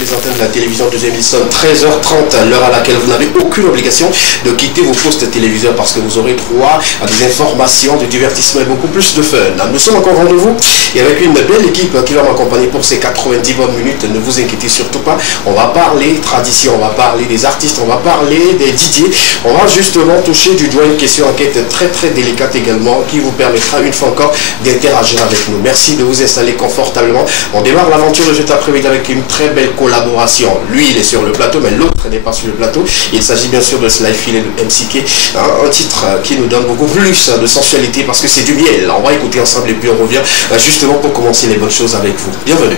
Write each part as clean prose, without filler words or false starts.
Les antennes de la télévision deuxième émission 13h30, l'heure à laquelle vous n'avez aucune obligation de quitter vos postes téléviseurs parce que vous aurez droit à des informations, du divertissement et beaucoup plus de fun. Nous sommes encore au rendez-vous et avec une belle équipe qui va m'accompagner pour ces 90 bonnes minutes. Ne vous inquiétez surtout pas, on va parler tradition, on va parler des artistes, on va parler des DJ, on va justement toucher du doigt une question enquête très délicate également qui vous permettra une fois encore d'interagir avec nous. Merci de vous installer confortablement. On démarre l'aventure de cet après-midi avec une très belle collaboration. Lui, il est sur le plateau, mais l'autre n'est pas sur le plateau. Il s'agit bien sûr de Slyfield et de MCK. Un titre qui nous donne beaucoup plus de sensualité parce que c'est du miel. On va écouter ensemble et puis on revient justement pour commencer les bonnes choses avec vous. Bienvenue.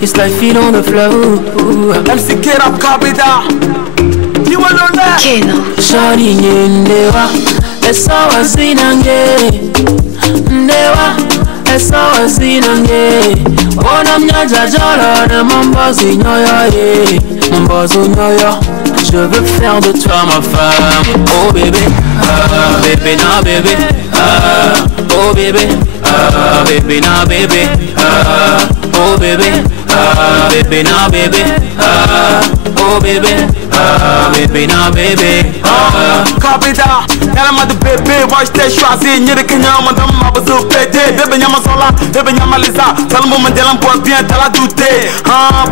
It's Slyfield on the floor. MCK rap kabida. You will know that. Shawty ndewa, esa wazinange. Ndewa, esa wazinange. Ona mnyaja jala de mambazi nyoya ye, mambazi nyoya. Je veux faire de toi ma femme. Oh bébé, bébé na bébé. Oh bébé, bébé na bébé. Oh bébé, bébé na bébé. Oh bébé, bébé na bébé. Kabida, y'a ma de bébé, moi j't'ai choisi. N'y a que y'a madame ma besoin pété. Bébé y'a ma sola, bébé y'a ma lisa. Salmo me délan pour bien t'as la douté.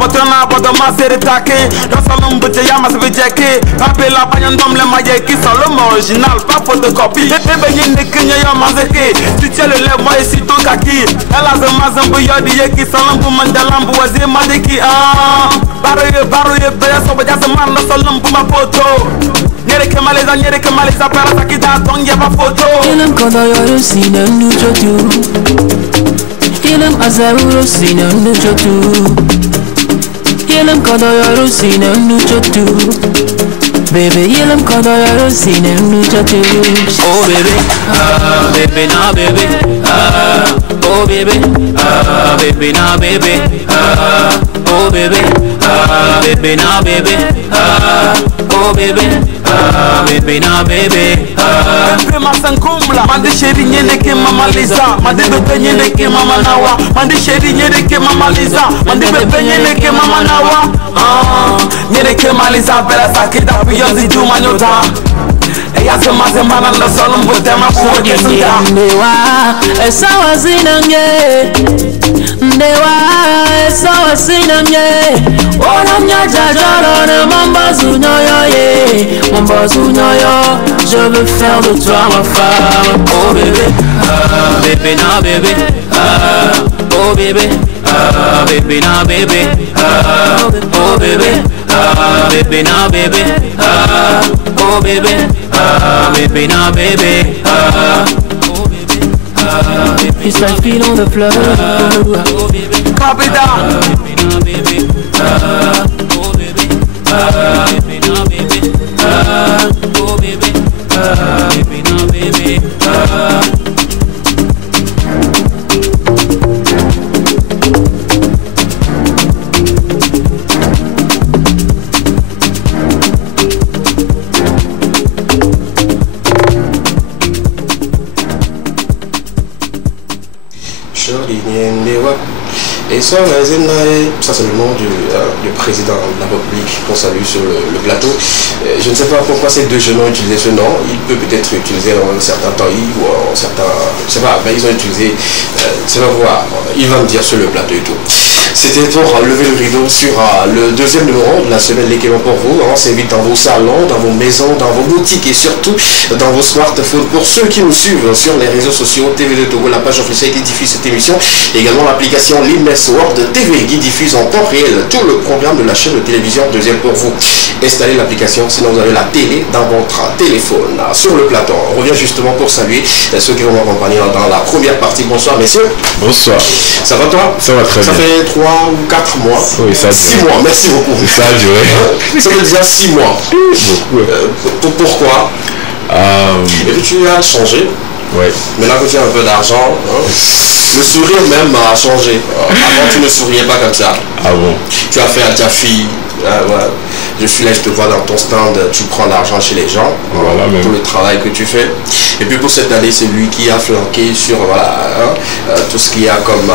Botona, botoma c'est rétaqué. Dans salon budget y'a ma se fait jacker. Papé la bagnole d'homme le maillet qui sont l'homme original, pas photocopie. Bébé y'a que y'a ma zéké. Tu tiens le lèvre, moi ici ton kaki. Elle a ce mazan bouillard d'hier qui sont l'homme pour mandalam boisé madeki. Barouye, bébé, so bébé, c'est man, le sol pour ma photo. Nyere ke maleza para sakida tong ya ba photo. Ilam kodoyoro sina nujotu. Ilam azaruro sina nujotu. Ilam kodoyoro sina nujotu. Baby, ilam kodoyoro sina nujotu. Oh baby, baby na baby. Oh baby, baby na baby. Oh baby, baby na baby. Oh baby, baby na baby. Bébé ma sankumla, mande chéri nyene ke mama Lisa, mande bébé nyene ke mama Nawa, mande chéri nyene ke mama Lisa, mande bébé nyene ke mama Nawa. Nyene ke Malisa bela sakida biyonzi juma nyota. Eya sema sema na ndo solo mbote mafuwa kesuta. Ndewa, esa wazinange. Ndewa, esa wazinange. Ona mnyaja jalo ne mambazu nyoyo ye. Mambazu nyoyo. Je veux faire de toi ma femme. Oh bébé, bébé na bébé. Oh bébé, bébé na bébé. Oh bébé, bébé na bébé. Oh bébé, bébé na bébé. It's Slyfield on the floor. Kabida. Oh bébé, oh bébé, bébé na bébé. Oh bébé, bébé na bébé. Et ça, c'est le nom du président de la République qu'on salue sur le plateau. Je ne sais pas pourquoi ces deux jeunes ont utilisé ce nom. Il peut peut-être utiliser dans un certain temps ou en certain... Je ne sais pas, mais ils ont utilisé... c'est la voix. Il va me dire sur le plateau et tout. C'était pour lever le rideau sur le deuxième numéro de la semaine L'équivalent pour vous. On s'invite dans vos salons, dans vos maisons, dans vos boutiques et surtout dans vos smartphones. Pour ceux qui nous suivent sur les réseaux sociaux, TV2 Togo, la page officielle qui diffuse cette émission, également l'application Limes World TV qui diffuse en temps réel tout le programme de la chaîne de télévision deuxième pour vous. Installez l'application, sinon vous avez la télé dans votre téléphone. Sur le plateau, on revient justement pour saluer ceux qui vont m'accompagner dans la première partie. Bonsoir messieurs. Bonsoir. Ça va toi? Ça va très bien. Ça fait 3 3 ou 4 mois. Oui, ça 6 mois, merci beaucoup. Ça a duré. Ça veut dire 6 mois. Beaucoup. Pourquoi Et puis tu as changé. Oui. Maintenant que tu as un peu d'argent, le sourire même a changé. Avant tu ne souriais pas comme ça. Ah bon? Tu as fait à ta fille, ouais, je suis là, je te vois dans ton stand, tu prends l'argent chez les gens voilà, pour le travail que tu fais. Et puis pour cette année, c'est lui qui a flanqué sur tout ce qu'il y a comme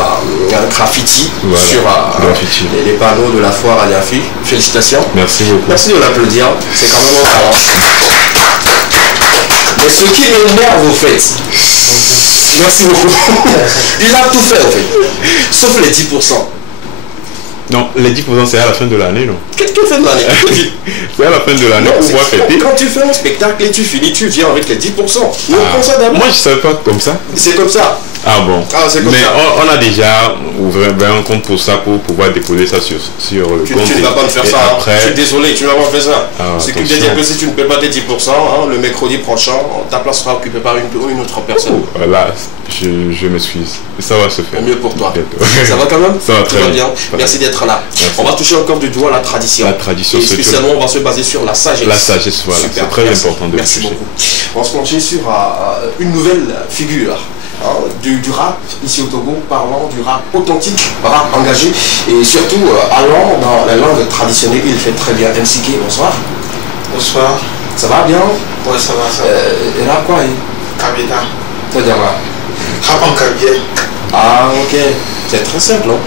graffiti voilà, sur graffiti. Les panneaux de la foire à Niafi. Félicitations. Merci beaucoup. Merci de l'applaudir, c'est quand même un talent. Mais ce qui m'énerve au fait, merci beaucoup, il a tout fait au fait, sauf les 10%. Non, les 10% c'est à la fin de l'année, non? Qu'est-ce que fait de l'année? C'est à la fin de l'année, on va fêter. Quand tu fais un spectacle et tu finis, tu viens avec les 10%. Nous, on prend ça d'abord. Moi, je ne savais pas comme ça. C'est comme ça. Ah bon? C'est comme mais ça. On a déjà ouvert un compte pour ça, pour pouvoir déposer ça sur le compte. Tu ne vas pas me faire ça. Après... Je suis désolé, tu ne vas pas me faire ça. Ce qui veut dire que si tu ne paies pas tes 10%, le mercredi prochain, ta place sera occupée par une autre personne. Voilà, je m'excuse. Ça va se faire. Mieux pour toi. Ça va quand même? Ça va très bien. Merci d'être là. Merci. On va toucher encore du doigt la tradition. La tradition, et spécialement, on va se baser sur la sagesse. La sagesse, voilà. C'est très important de Merci beaucoup. On va se pencher sur une nouvelle figure. Du rap ici au Togo, parlant du rap authentique, rap engagé et surtout allant dans la langue traditionnelle. Il fait très bien. MCK, bonsoir. Bonsoir. Ça va bien? Ouais, ça va, ça va. Et rap quoi? Kabeda. C'est-à-dire là? Rap en kabien. Ah ok, c'est très simple, non?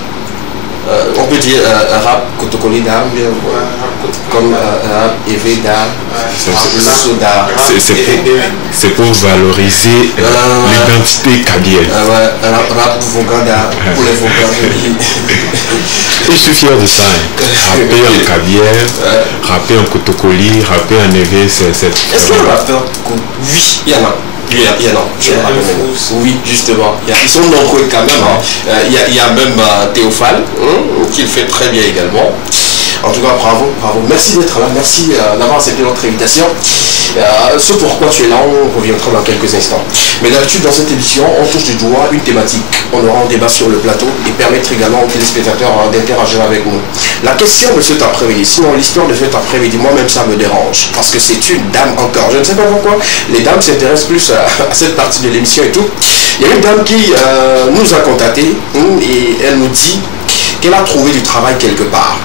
On peut dire rap Kotokolida ou bien comme rap Eveda, Soda. C'est pour valoriser l'identité kabylie. Rap Vogada pour les Vogada. Je suis fier de ça. Rapper en kabylie, rapper en Kotokoli, rapper en Evé, c'est... Est-ce qu'il y a un rappeur? Oui, il y en a. Il y en a. Oui, justement. Ils sont nombreux quand même. Il y a même Théophile, qui le fait très bien également. En tout cas, bravo, bravo. Merci d'être là. Merci d'avoir accepté notre invitation. Ce pourquoi tu es là, on reviendra dans quelques instants. Mais d'habitude, dans cette émission, on touche du doigt une thématique. On aura un débat sur le plateau et permettre également aux téléspectateurs d'interagir avec nous. La question de cet après-midi, sinon l'histoire de cet après-midi, moi-même ça me dérange. Parce que c'est une dame encore. Je ne sais pas pourquoi les dames s'intéressent plus à cette partie de l'émission et tout. Il y a une dame qui nous a contactés et elle nous dit qu'elle a trouvé du travail quelque part.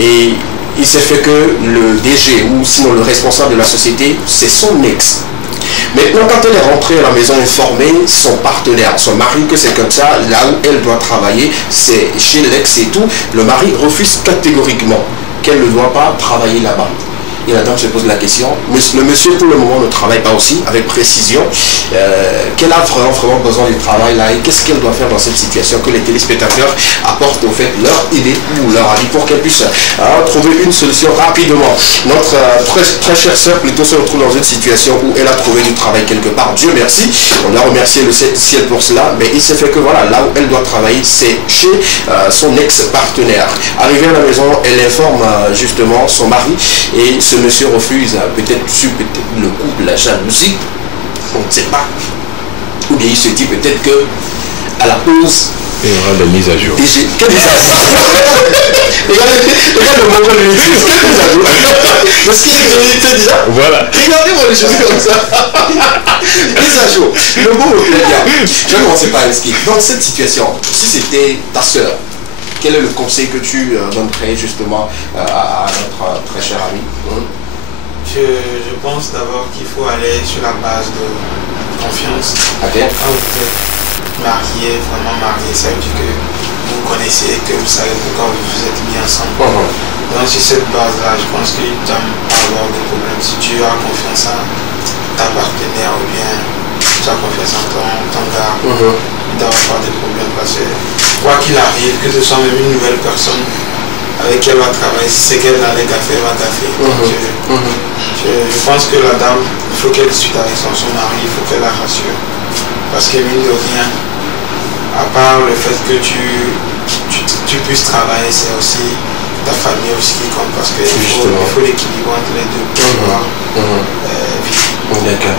Et il s'est fait que le DG ou sinon le responsable de la société, c'est son ex. Maintenant, quand elle est rentrée à la maison informée, son partenaire, son mari, que c'est comme ça, là où elle doit travailler, c'est chez l'ex et tout, le mari refuse catégoriquement qu'elle ne doit pas travailler là-bas. Et la dame se pose la question, le monsieur pour le moment ne travaille pas aussi, avec précision, qu'elle a vraiment besoin du travail là et qu'est-ce qu'elle doit faire dans cette situation, que les téléspectateurs apportent au fait leur idée ou leur avis pour qu'elle puisse trouver une solution rapidement. Notre très chère sœur plutôt se retrouve dans une situation où elle a trouvé du travail quelque part, Dieu merci, on a remercié le ciel pour cela, mais il s'est fait que voilà, là où elle doit travailler, c'est chez son ex-partenaire. Arrivée à la maison, elle informe justement son mari et ce monsieur refuse, peut-être le coup de la jalousie, on ne sait pas. Ou bien il se dit peut-être que à la pause, il y aura des mises à jour. Quelle mise à jour? Regarde le moment de l'utilise. Quelle mise à jour? Parce qu'il est déjà. Voilà. Regardez-moi les choses comme ça. Mise à jour. Le mot me plaît bien. Je vais commencer par expliquer. Dans cette situation, si c'était ta soeur, quel est le conseil que tu donnerais justement à notre très cher ami? Je pense d'abord qu'il faut aller sur la base de confiance. Okay. Quand vous êtes marié, vraiment marié, ça veut dire que vous connaissez, que vous savez pourquoi vous êtes mis ensemble. Donc sur cette base-là, je pense qu'il ne doit pas avoir de problème. Si tu as confiance en ta partenaire ou bien tu as confiance en ton gars, il ne doit pas de problème parce que quoi qu'il arrive, que ce soit même une nouvelle personne avec qui elle va travailler, si c'est qu'elle a les gaffes, elle va gaffer. Je pense que la dame, il faut qu'elle discute avec son mari, il faut qu'elle la rassure. Parce que mine de rien, à part le fait que tu puisses travailler, c'est aussi ta famille aussi qui compte parce qu'il faut l'équilibre entre les deux pour pouvoir vivre. D'accord.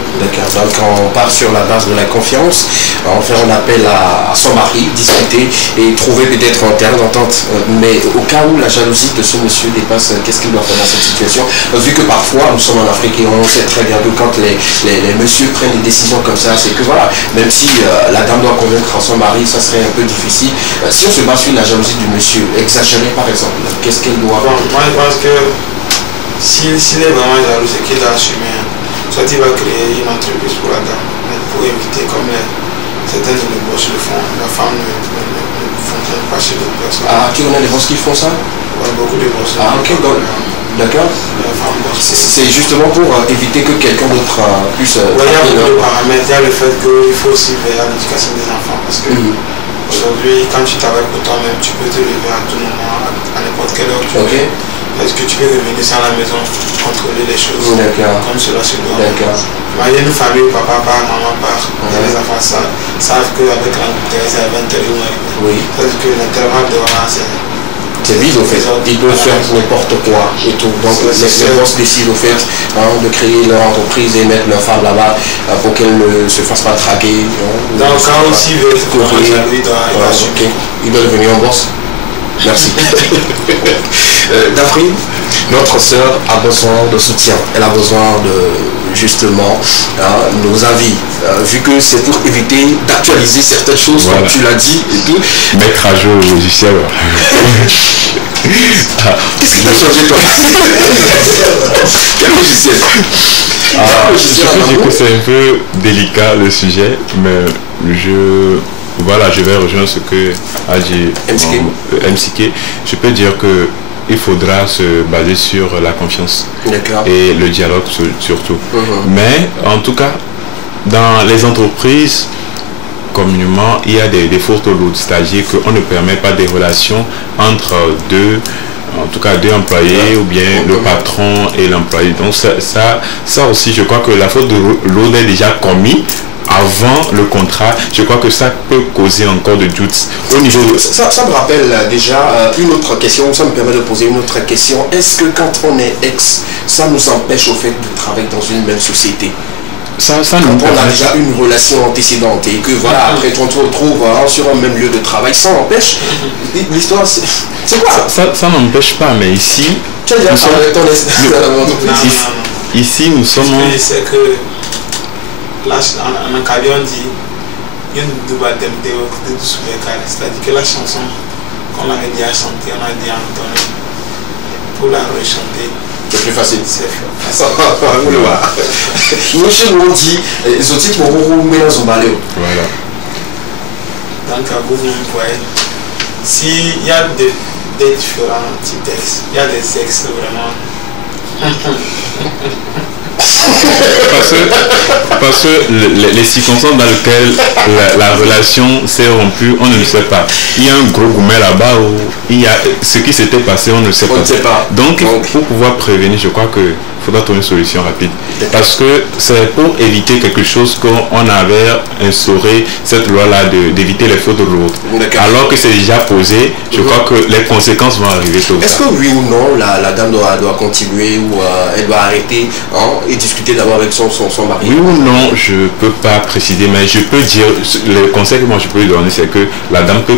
Donc on part sur la base de la confiance, on fait un appel à son mari, discuter et trouver peut-être un terrain d'entente. Mais au cas où la jalousie de ce monsieur dépasse, qu'est-ce qu'il doit faire dans cette situation? Vu que parfois nous sommes en Afrique et on sait très bien que quand les messieurs prennent des décisions comme ça, c'est que voilà, même si la dame doit convaincre son mari, ça serait un peu difficile. Si on se base sur la jalousie du monsieur, exagéré par exemple, qu'est-ce qu'elle doit faire? Moi je pense que s'il est vraiment jaloux, c'est qu'il a assumé. Soit il va créer une entreprise pour la dame, pour éviter, comme certains de nos boss le font, la femme ne fonctionne pas chez d'autres personnes. Ah, tu connais les boss qui font ça? Ouais, beaucoup de boss. Ah, ok, d'accord. C'est justement pour éviter que quelqu'un d'autre puisse... Oui, il y a beaucoup de paramètres. Il y a le fait qu'il faut aussi veiller à l'éducation des enfants, parce que aujourd'hui, quand tu travailles pour toi-même, tu peux te lever à tout moment, à n'importe quelle heure tu veux. Est-ce que tu peux revenir à la maison, contrôler les choses comme cela se doit? Imagine une famille où papa part, maman part, et les enfants savent qu'avec l'Angleterre, c'est à 21h. Oui. Parce que l'intervalle de voilà, c'est vide au fait, ils peuvent faire n'importe quoi et tout. Donc les boss décident au fait de créer leur entreprise et mettre leur femme là-bas pour qu'elle ne se fasse pas traquer. Donc quand aussi il veut il doit devenir un boss. Merci. Dafri, notre sœur a besoin de soutien. Elle a besoin de justement nos avis. Vu que c'est pour éviter d'actualiser certaines choses, comme tu l'as dit et tout. Mettre à jour le logiciel. Qu'est-ce qui t'a changé toi? Quel logiciel? Je peux dire que c'est un peu délicat le sujet, mais je vais rejoindre ce que a dit MCK. Je peux dire que il faudra se baser sur la confiance et le dialogue surtout. Mais en tout cas, dans les entreprises, communément, il y a des fautes lourdes, c'est-à-dire qu'on ne permet pas des relations entre deux employés ou bien le patron et l'employé. Donc ça aussi, je crois que la faute de l'autre est déjà commise avant le contrat. Je crois que ça peut causer encore de doutes au niveau de... Ça me rappelle déjà une autre question, ça me permet de poser une autre question. Est-ce que quand on est ex, ça nous empêche au fait de travailler dans une même société? Quand on a déjà une relation antécédente et que voilà, après on se retrouve sur un même lieu de travail, ça empêche. L'histoire, c'est quoi? Ça n'empêche pas, mais ici... Tu as déjà parlé avec ton ex? Ici, nous sommes... C'est que là, en Acadie, on dit il y a une double de c'est-à-dire que la chanson qu'on avait déjà chantée, on a dit à Anthony pour la rechanter. C'est plus facile. C'est facile. Nous, chez nous, on dit Zotique, mon gros mélange au balai. Voilà. Donc, à vous, vous voyez, s'il y a des différents types d'ex, il y a des ex vraiment. Parce que les circonstances dans lesquelles la relation s'est rompue, on ne le sait pas. Il y a un gros gourmet là-bas où il y a ce qui s'était passé, on ne le sait pas. Donc, pour pouvoir prévenir, je crois que faudra trouver une solution rapide. Parce que c'est pour éviter quelque chose qu'on avait instauré cette loi-là d'éviter les fautes de l'autre. Alors que c'est déjà posé, je crois que les conséquences vont arriver tôt. Est-ce que oui ou non, la dame doit continuer ou elle doit arrêter et discuter d'abord avec son mari? Oui ou non, je ne peux pas préciser, mais je peux dire, le conseil que moi je peux lui donner, c'est que la dame peut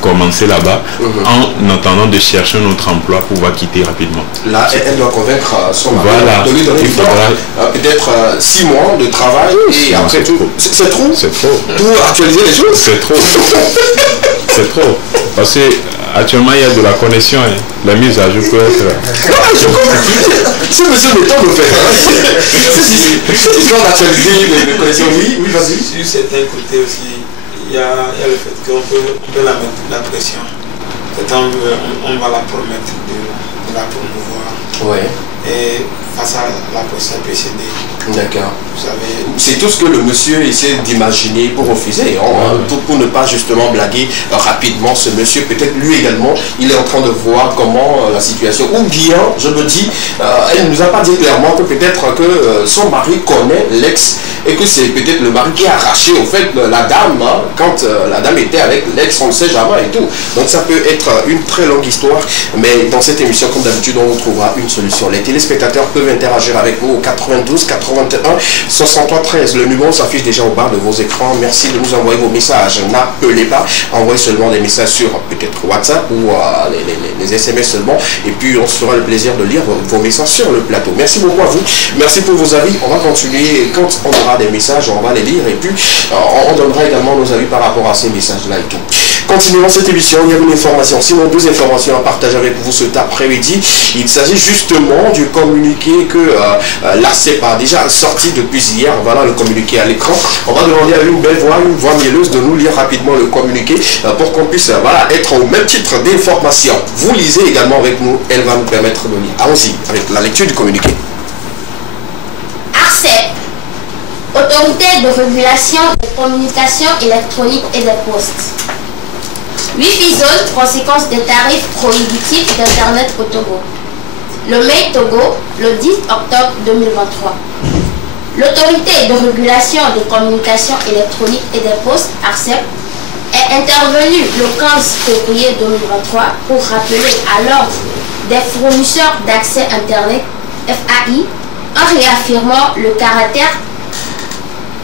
commencer là-bas en attendant de chercher un autre emploi pour pouvoir quitter rapidement. Là, elle doit convaincre son mari. Voilà. De lui donner peut-être 6 mois de travail et après tout. C'est trop. C'est trop. Pour actualiser les choses. C'est trop. C'est trop. Parce que actuellement il y a de la connexion. La mise à jour peut être. Ce monsieur le temps de faire. C'est histoire d'actualiser les connexions. Oui, vas-y. Sur certains côtés aussi, il y a le fait qu'on peut la mettre la pression. Peut-être on va la promettre de la promouvoir. Ouais. Et face à la pression peut céder. D'accord. Vous savez. C'est tout ce que le monsieur essaie d'imaginer pour refuser, pour ne pas justement blaguer rapidement ce monsieur. Peut-être lui également, il est en train de voir comment la situation. Ou bien, je me dis, elle ne nous a pas dit clairement que peut-être que son mari connaît l'ex et que c'est peut-être le mari qui a arraché au fait la dame quand la dame était avec l'ex, on ne sait jamais et tout. Donc ça peut être une très longue histoire, mais dans cette émission, comme d'habitude, on trouvera une solution. Les téléspectateurs peuvent interagir avec nous au 92 81 63 13. Le numéro s'affiche déjà au bas de vos écrans. Merci de nous envoyer vos messages. N'appelez pas, envoyez seulement des messages sur peut-être WhatsApp ou les SMS seulement. Et puis, on se fera le plaisir de lire vos messages sur le plateau. Merci beaucoup à vous. Merci pour vos avis. On va continuer. Quand on aura des messages, on va les lire et puis on donnera également nos avis par rapport à ces messages-là et tout. Continuons cette émission. Il y a une information, sinon deux informations à partager avec vous cet après-midi. Il s'agit justement du communiqué que l'ARCEP a déjà sorti depuis hier. Voilà le communiqué à l'écran. On va demander à une belle voix, une voix mielleuse, de nous lire rapidement le communiqué pour qu'on puisse être au même titre d'information. Vous lisez également avec nous, elle va nous permettre de lire. Allons-y avec la lecture du communiqué. ARCEP, Autorité de régulation des communications électroniques et des postes. Wi-Fi zone, conséquence des tarifs prohibitifs d'Internet au Togo. Le Mai Togo, le 10 octobre 2023. L'Autorité de régulation des communications électroniques et des postes, ARCEP, est intervenue le 15 février 2023 pour rappeler à l'ordre des fournisseurs d'accès Internet, FAI, en réaffirmant le caractère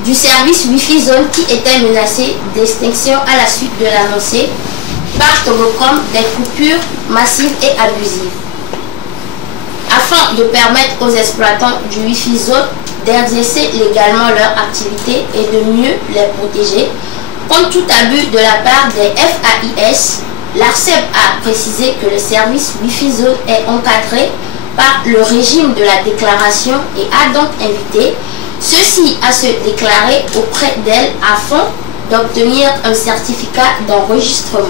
du service Wi-Fi zone qui était menacé d'extinction à la suite de l'annoncé par Togocom des coupures massives et abusives. Afin de permettre aux exploitants du Wi-Fi zone d'exercer légalement leur activité et de mieux les protéger contre tout abus de la part des FAIS, l'ARCEP a précisé que le service Wi-Fi zone est encadré par le régime de la déclaration et a donc invité ceux-ci à se déclarer auprès d'elle afin d'obtenir un certificat d'enregistrement.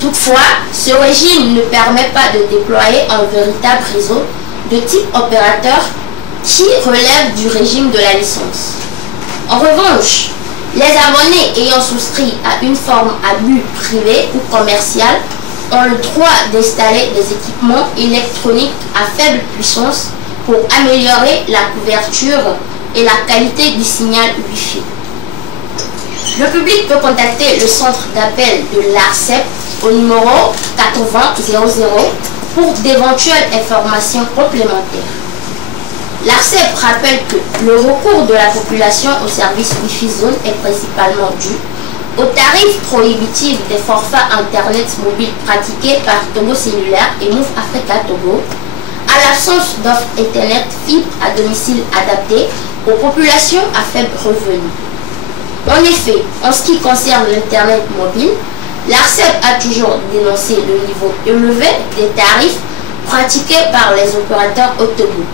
Toutefois, ce régime ne permet pas de déployer un véritable réseau de type opérateur qui relève du régime de la licence. En revanche, les abonnés ayant souscrit à une forme à but privé ou commercial ont le droit d'installer des équipements électroniques à faible puissance pour améliorer la couverture et la qualité du signal Wi-Fi. Le public peut contacter le centre d'appel de l'ARCEP au numéro 80 00 pour d'éventuelles informations complémentaires. L'ARCEP rappelle que le recours de la population au service Wi-Fi zone est principalement dû aux tarifs prohibitifs des forfaits Internet mobile pratiqués par Togo Cellulaire et Move Africa Togo, à l'absence d'offres Internet fibre à domicile adaptées aux populations à faible revenu. En effet, en ce qui concerne l'Internet mobile, l'ARCEP a toujours dénoncé le niveau élevé des tarifs pratiqués par les opérateurs au Togo.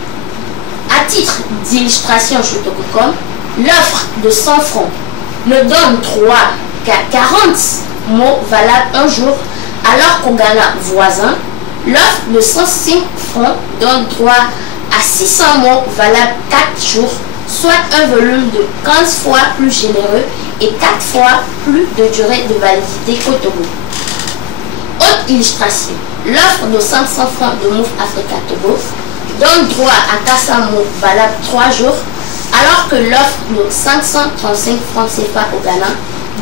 À titre d'illustration chez Togocom, l'offre de 100 francs ne donne droit qu'à 40 mots valables un jour, alors qu'au Ghana voisin, l'offre de 105 francs donne droit à 600 mots valables 4 jours, soit un volume de 15 fois plus généreux et 4 fois plus de durée de validité qu'au Togo. Autre illustration, l'offre de 500 francs de Move Africa Togo donne droit à 400 mots valables 3 jours, alors que l'offre de 535 francs CFA au Ghana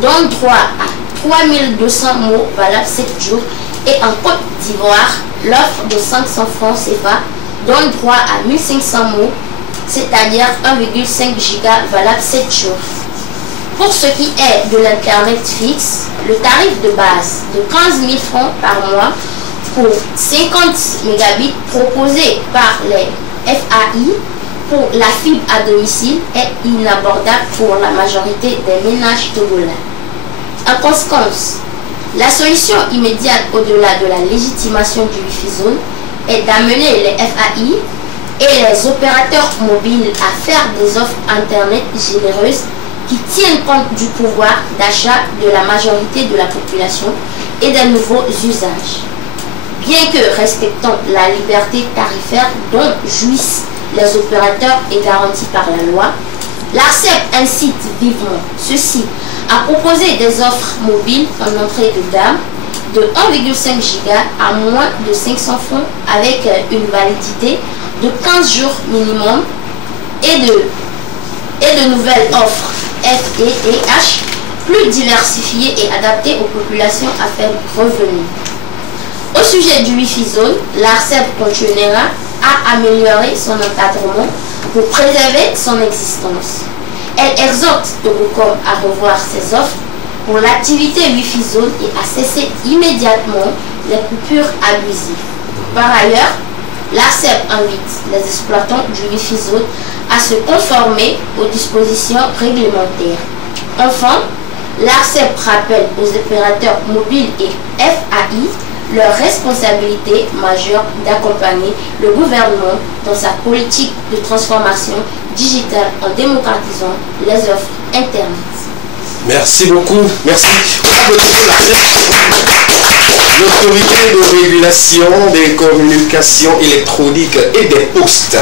donne droit à 3200 mots valables 7 jours, et en Côte d'Ivoire, l'offre de 500 francs CFA donne droit à 1500 mots, c'est-à-dire 1,5 giga valable 7 jours. Pour ce qui est de l'Internet fixe, le tarif de base de 15 000 francs par mois pour 50 mégabits proposé par les FAI pour la fibre à domicile est inabordable pour la majorité des ménages togolais. En conséquence, la solution immédiate au-delà de la légitimation du Wi-Fi zone est d'amener les FAI et les opérateurs mobiles à faire des offres Internet généreuses qui tiennent compte du pouvoir d'achat de la majorité de la population et des nouveaux usages. Bien que respectant la liberté tarifaire dont jouissent les opérateurs et garantie par la loi, l'ARCEP incite vivement ceux-ci à proposer des offres mobiles en entrée de gamme de 1,5 giga à moins de 500 francs avec une validité de 15 jours minimum et de nouvelles offres FTTH plus diversifiée et adaptée aux populations à faible revenu. Au sujet du Wi-Fi Zone, l'ARCEP continuera à améliorer son encadrement pour préserver son existence. Elle exhorte Togocom à revoir ses offres pour l'activité Wi-Fi Zone et à cesser immédiatement les coupures abusives. Par ailleurs, l'ARCEP invite les exploitants du Wi-Fi Zone à se conformer aux dispositions réglementaires. Enfin, l'ARCEP rappelle aux opérateurs mobiles et FAI leur responsabilité majeure d'accompagner le gouvernement dans sa politique de transformation digitale en démocratisant les offres Internet. Merci beaucoup. Merci. L'autorité de régulation des communications électroniques et des postes.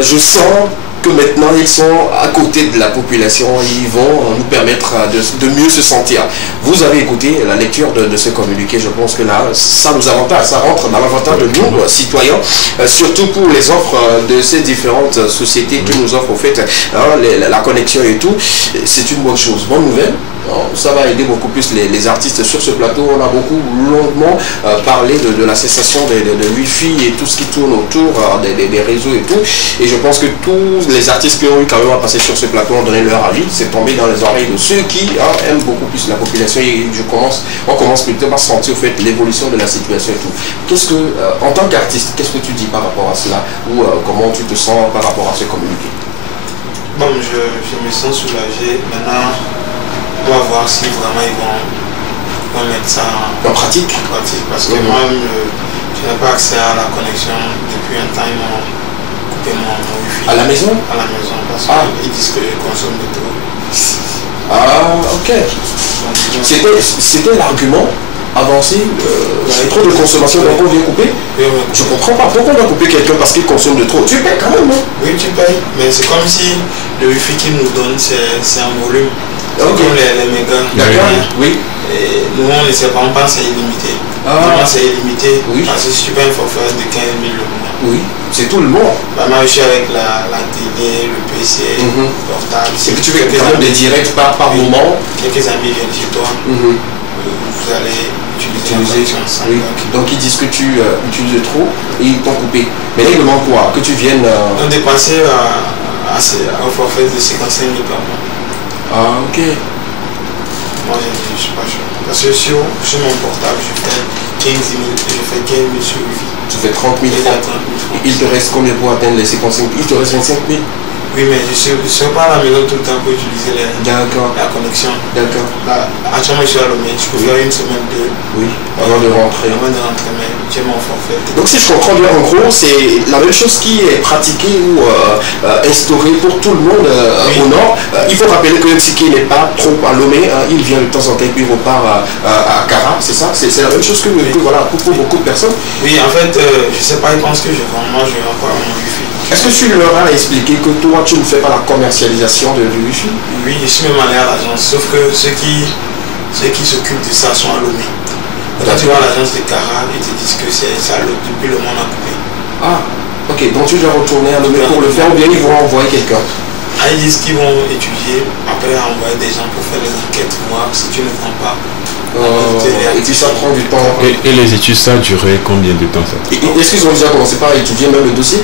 Je sens que maintenant ils sont à côté de la population, ils vont nous permettre de mieux se sentir. Vous avez écouté la lecture de ce communiqué, je pense que là, ça nous avantage, ça rentre dans l'avantage de nous, citoyens, surtout pour les offres de ces différentes sociétés qui nous offrent au fait la connexion et tout. C'est une bonne chose, bonne nouvelle. Ça va aider beaucoup plus les artistes sur ce plateau. On a beaucoup longuement parlé de la cessation de Wi-Fi et tout ce qui tourne autour des réseaux et tout. Et je pense que tous les artistes qui ont eu quand même à passer sur ce plateau ont donné leur avis. C'est tombé dans les oreilles de ceux qui aiment beaucoup plus la population. Et on commence plutôt par sentir au fait l'évolution de la situation et tout. Qu'est-ce que, en tant qu'artiste, qu'est-ce que tu dis par rapport à cela? Ou comment tu te sens par rapport à ce communiqué? Bon, je me sens soulagé. Maintenant, on va voir si vraiment ils vont mettre ça en pratique. Parce que moi-même, je n'ai pas accès à la connexion depuis un temps. Ils m'ont coupé mon Wi-Fi. À la maison? À la maison, parce qu'ils disent que je consomme de trop. Ah, ok. C'était l'argument avancé, trop de consommation, donc on vient couper. Je comprends pas. Pourquoi on doit couper quelqu'un parce qu'il consomme de trop? Tu payes quand même, non? Oui, tu payes. Mais c'est comme si le Wi-Fi qu'ils nous donnent, c'est un volume. Okay. Comme les mégas. D'accord, oui. Et nous, on ne sait pas, on pense que c'est illimité. Vraiment, c'est illimité. Oui. Parce que si tu payes un forfait de 15 000 le mois. Oui, c'est tout le monde. Bah, moi, je suis avec la télé, le PC, le portable. C'est que tu fais quand même des directs par moment. Quelques amis viennent chez toi. Vous allez utiliser la oui. Donc ils disent que tu utilises trop et ils t'ont coupé. Mais là, ils demandent quoi? Que tu viennes. On dépassait un forfait de 55 000 par mois. Ah, ok. Moi, je ne suis pas sûr. Parce que sur mon portable, je fais 15 000 et je fais 15 000 sur Wi-Fi. Tu fais 30 000 francs. Il te reste combien pour atteindre les 55 000? Il te reste 25 000? Oui, mais je ne suis pas à la maison tout le temps pour utiliser la connexion. D'accord. Actuellement, je suis à Lomé. Je peux faire une semaine, deux. Oui, avant de rentrer. Avant de rentrer, mais j'ai mon forfait. Donc, si je comprends bien, en gros, c'est la même chose qui est pratiquée ou instaurée pour tout le monde au nord. Il faut rappeler que MCK n'est pas trop à Lomé. Il vient de temps en temps et puis repart à Kara, c'est ça? C'est la même chose que voilà, pour beaucoup de personnes. Oui, en fait, je ne sais pas, ils pensent que je vends. Moi, je vends pas mon Wi-Fi. Est-ce que tu leur as expliqué que toi, tu ne fais pas la commercialisation du Wi-Fi? Oui, je suis même allé à l'agence, sauf que ceux qui s'occupent de ça sont à Lomé. Quand tu vas à l'agence de Kara, ils te disent que c'est ça depuis le monde a coupé. Ah, ok, donc tu dois retourner à Lomé pour le faire ou bien ils vont envoyer quelqu'un? Ils disent qu'ils vont étudier, après envoyer des gens pour faire les enquêtes, voir si tu ne vends pas. Et puis ça prend du temps. Et les études, ça a duré combien de temps ça? Est-ce qu'ils ont déjà commencé par étudier même le dossier?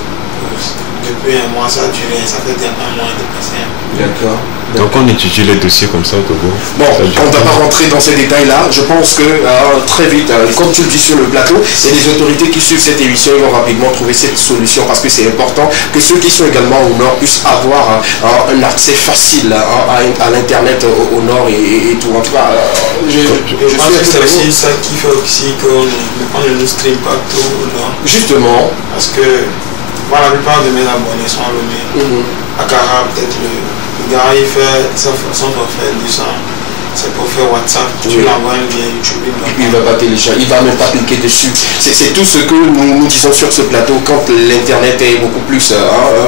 Depuis un mois, ça a duré, ça fait déjà un mois de passer. D'accord. Donc on étudie les dossiers comme ça au Togo. Bon, on ne va pas rentrer dans ces détails-là. Je pense que très vite, comme tu le dis sur le plateau, il y a des autorités qui suivent cette émission, ils vont rapidement trouver cette solution parce que c'est important que ceux qui sont également au nord puissent avoir un accès facile à l'internet au nord et tout. En tout cas, je pense que c'est aussi ça qui fait aussi qu'on ne nous stream pas tout au nord. Justement. Parce que la plupart de mes abonnés sont à Lomé. À Kara, peut-être le gars, il fait son forfait 200. C'est pour faire WhatsApp, tu l'envoies un lien YouTube. Il ne va pas télécharger, il ne va même pas cliquer dessus. C'est tout ce que nous disons sur ce plateau. Quand l'internet est beaucoup plus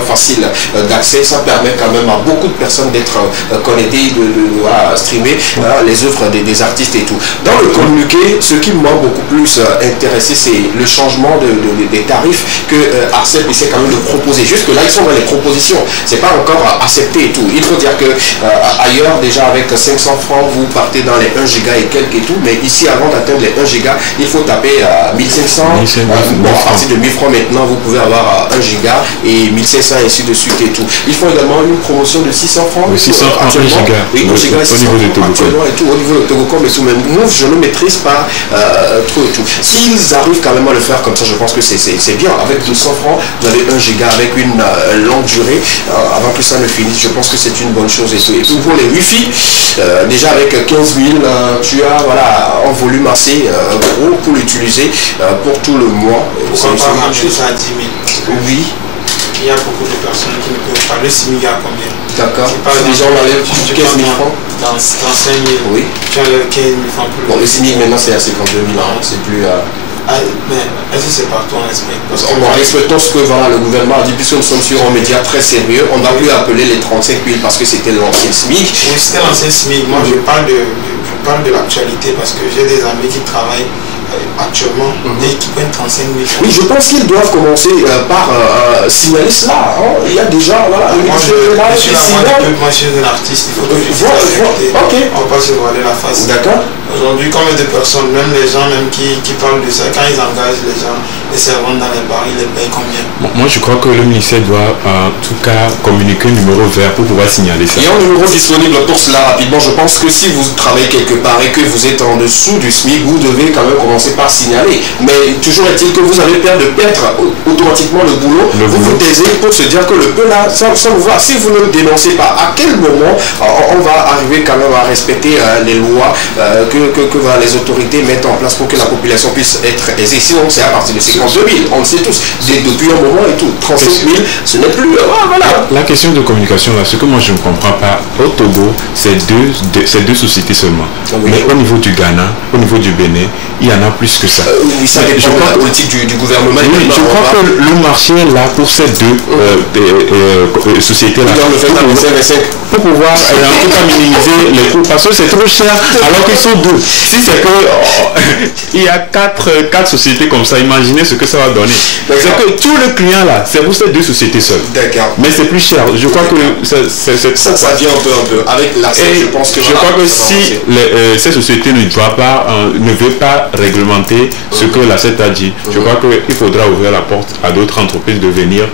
facile d'accès, ça permet quand même à beaucoup de personnes d'être connectées, de streamer les œuvres des artistes et tout. Dans le communiqué, ce qui m'a beaucoup plus intéressé, c'est le changement des tarifs que ARCEP essaie quand même de proposer. Jusque là, ils sont dans les propositions. C'est pas encore accepté et tout. Il faut dire que ailleurs, déjà avec 500 francs, vous partez dans les 1 giga et quelques et tout, mais ici avant d'atteindre les 1 giga, il faut taper 1500, bon, à partir de 1000 francs maintenant, vous pouvez avoir 1 giga et 1500 et ainsi de suite et tout. Ils font également une promotion de 600 francs. Oui, 600 francs, 1 giga. Oui, 1 giga et 600 au niveau de actuellement et tout, au niveau de Togocom et tout, même nous, je ne maîtrise pas trop et tout. S'ils arrivent quand même à le faire comme ça, je pense que c'est bien. Avec 200 francs, vous avez 1 giga avec une longue durée avant que ça ne finisse. Je pense que c'est une bonne chose et tout. Et puis pour les Wi-Fi, déjà avec 15 000, tu as voilà, un volume assez gros pour l'utiliser pour tout le mois. Pourquoi pas ramener ça à 10 000? Oui. Il y a beaucoup de personnes qui ne peuvent pas. Le SMIC à combien? D'accord. Déjà on enlève 15 000 francs. Dans 5 000. Oui. Tu enlèves 15 000 francs plus. Bon, le SMIC maintenant c'est à 52 000 ans. C'est plus... mais est-ce que c'est partout on respecte? Respectons ce que voilà, le gouvernement a dit, puisque nous sommes sur un média très sérieux. On n'a plus appelé les 35 000 parce que c'était l'ancien SMIC. Oui, c'était l'ancien SMIC. Moi, je parle de l'actualité parce que j'ai des amis qui travaillent actuellement et qui prennent 35 000. Oui, je pense qu'ils doivent commencer par signaler cela. Hein. Il y a déjà, voilà, moi, je suis un artiste, il faut que je dise la vérité. On va pas se voiler la face. D'accord. Aujourd'hui, combien de personnes, même les gens même qui parlent de ça, quand ils engagent les gens, les servantes dans les bars, ils les payent combien? Moi, je crois que le ministère doit en tout cas communiquer un numéro vert pour pouvoir signaler ça. Il y a un numéro disponible pour cela rapidement. Je pense que si vous travaillez quelque part et que vous êtes en dessous du SMIC, vous devez quand même commencer par signaler. Mais toujours est-il que vous avez peur de perdre automatiquement le boulot. Vous taisez pour se dire que le peu là, ça vous va. Si vous ne dénoncez pas, à quel moment on va arriver quand même à respecter les lois que les autorités mettent en place pour que la population puisse être aisée? Sinon, c'est à partir de 52 000. On le sait tous. Depuis un moment et tout. 37 000, ce n'est plus... voilà. La question de communication, là, ce que moi je ne comprends pas, au Togo, c'est deux sociétés seulement. Oui. Mais au niveau du Ghana, au niveau du Bénin, il y en a plus que ça. Oui, ça dépend de la politique du gouvernement. Oui, je crois que le marché est là pour ces deux sociétés-là. Pour pouvoir en tout cas minimiser les coûts. Parce que c'est trop cher alors qu'ils sont deux. Si c'est que il y a quatre sociétés comme ça, imaginez ce que ça va donner. C'est que tout le client là, c'est pour ces deux sociétés seules. D'accord. Mais c'est plus cher. Je crois que ça vient un peu. Avec l'accès, je pense que... Je crois que si ces sociétés ne veulent pas réglementer ce que l'ACET a dit, je crois qu'il faudra ouvrir la porte à d'autres entreprises de venir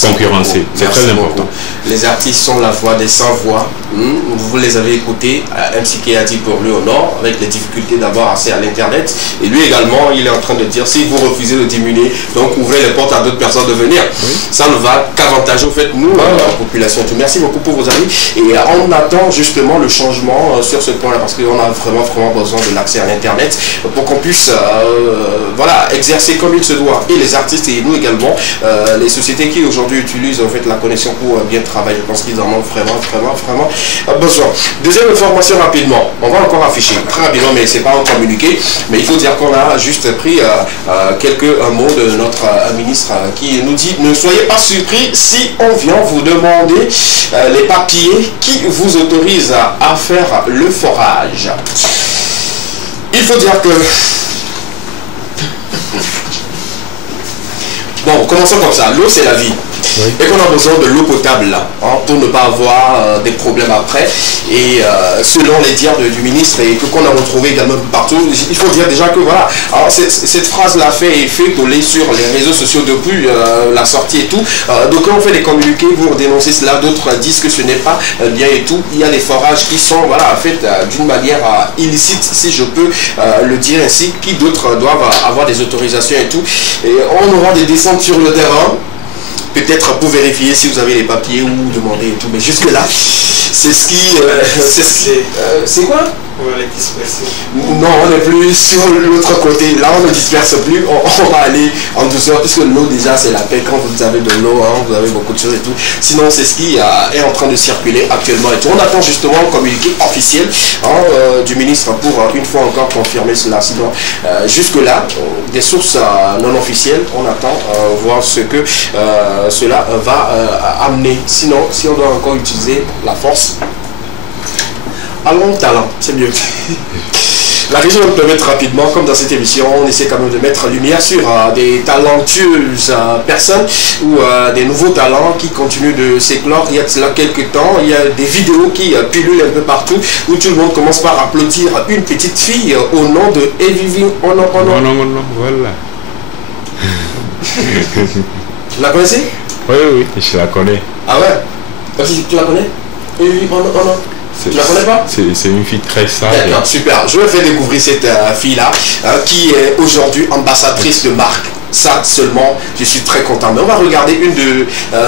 concurrencer. C'est très important. Les artistes sont la voix des sans-voix. Vous les avez écoutés. MCK a dit pour lui au nord, avec les difficultés d'avoir accès à l'internet. Et lui également, il est en train de dire, si vous refusez de diminuer, donc ouvrez les portes à d'autres personnes de venir. Oui. Ça ne va qu'avantager au fait nous, la population. Merci beaucoup pour vos avis. Et on attend justement le changement sur ce point-là, parce qu'on a vraiment besoin de l'accès à l'internet pour qu'on puisse voilà, exercer comme il se doit. Et les artistes et nous également, les sociétés qui aujourd'hui utilisent en fait la connexion pour bien travailler, je pense qu'ils en ont vraiment besoin. Deuxième information rapidement, on va encore afficher très rapidement, mais c'est pas un communiqué, mais il faut dire qu'on a juste pris quelques mots de notre ministre qui nous dit: ne soyez pas surpris si on vient vous demander les papiers qui vous autorisent à faire le forage. Il faut dire que... Bon, commençons comme ça. L'eau, c'est la vie. Oui. Et qu'on a besoin de l'eau potable là, hein, pour ne pas avoir des problèmes après. Et selon les dires du ministre et qu'on a retrouvé également partout, il faut dire déjà que voilà, alors cette phrase-là fait toller sur les réseaux sociaux depuis la sortie et tout. Donc on fait des communiqués pour dénoncer cela, d'autres disent que ce n'est pas bien et tout. Il y a des forages qui sont voilà, faits d'une manière illicite, si je peux le dire ainsi, qui d'autres doivent avoir des autorisations et tout. Et on aura des descentes sur le terrain. Peut-être pour vérifier si vous avez les papiers ou demander et tout, mais jusque là, c'est ce qui... c'est quoi? On va les disperser. Non, on n'est plus sur l'autre côté. Là, on ne disperse plus. On va aller en douceur, puisque l'eau, déjà, c'est la paix. Quand vous avez de l'eau, hein, vous avez beaucoup de choses et tout. Sinon, c'est ce qui est en train de circuler actuellement et tout. On attend justement un communiqué officiel du ministre pour une fois encore confirmer cela. Sinon, jusque-là, des sources non officielles, on attend voir ce que cela va amener. Sinon, si on doit encore utiliser la force, allons talent, c'est mieux. La régie va me permettre rapidement, comme dans cette émission, on essaie quand même de mettre en lumière sur des talentueuses personnes ou des nouveaux talents qui continuent de s'éclore. Il y a de cela quelques temps, il y a des vidéos qui pullulent un peu partout où tout le monde commence par applaudir une petite fille au nom de Evivi Ono. Voilà. Tu la connaissais? Oui, je la connais. Ah ouais? Tu la connais? Evivi Ono. Tu la connais pas? C'est une fille très sage. D'accord, super. Je vais faire découvrir cette fille-là qui est aujourd'hui ambassadrice de marque. Ça seulement, je suis très content. Mais on va regarder une de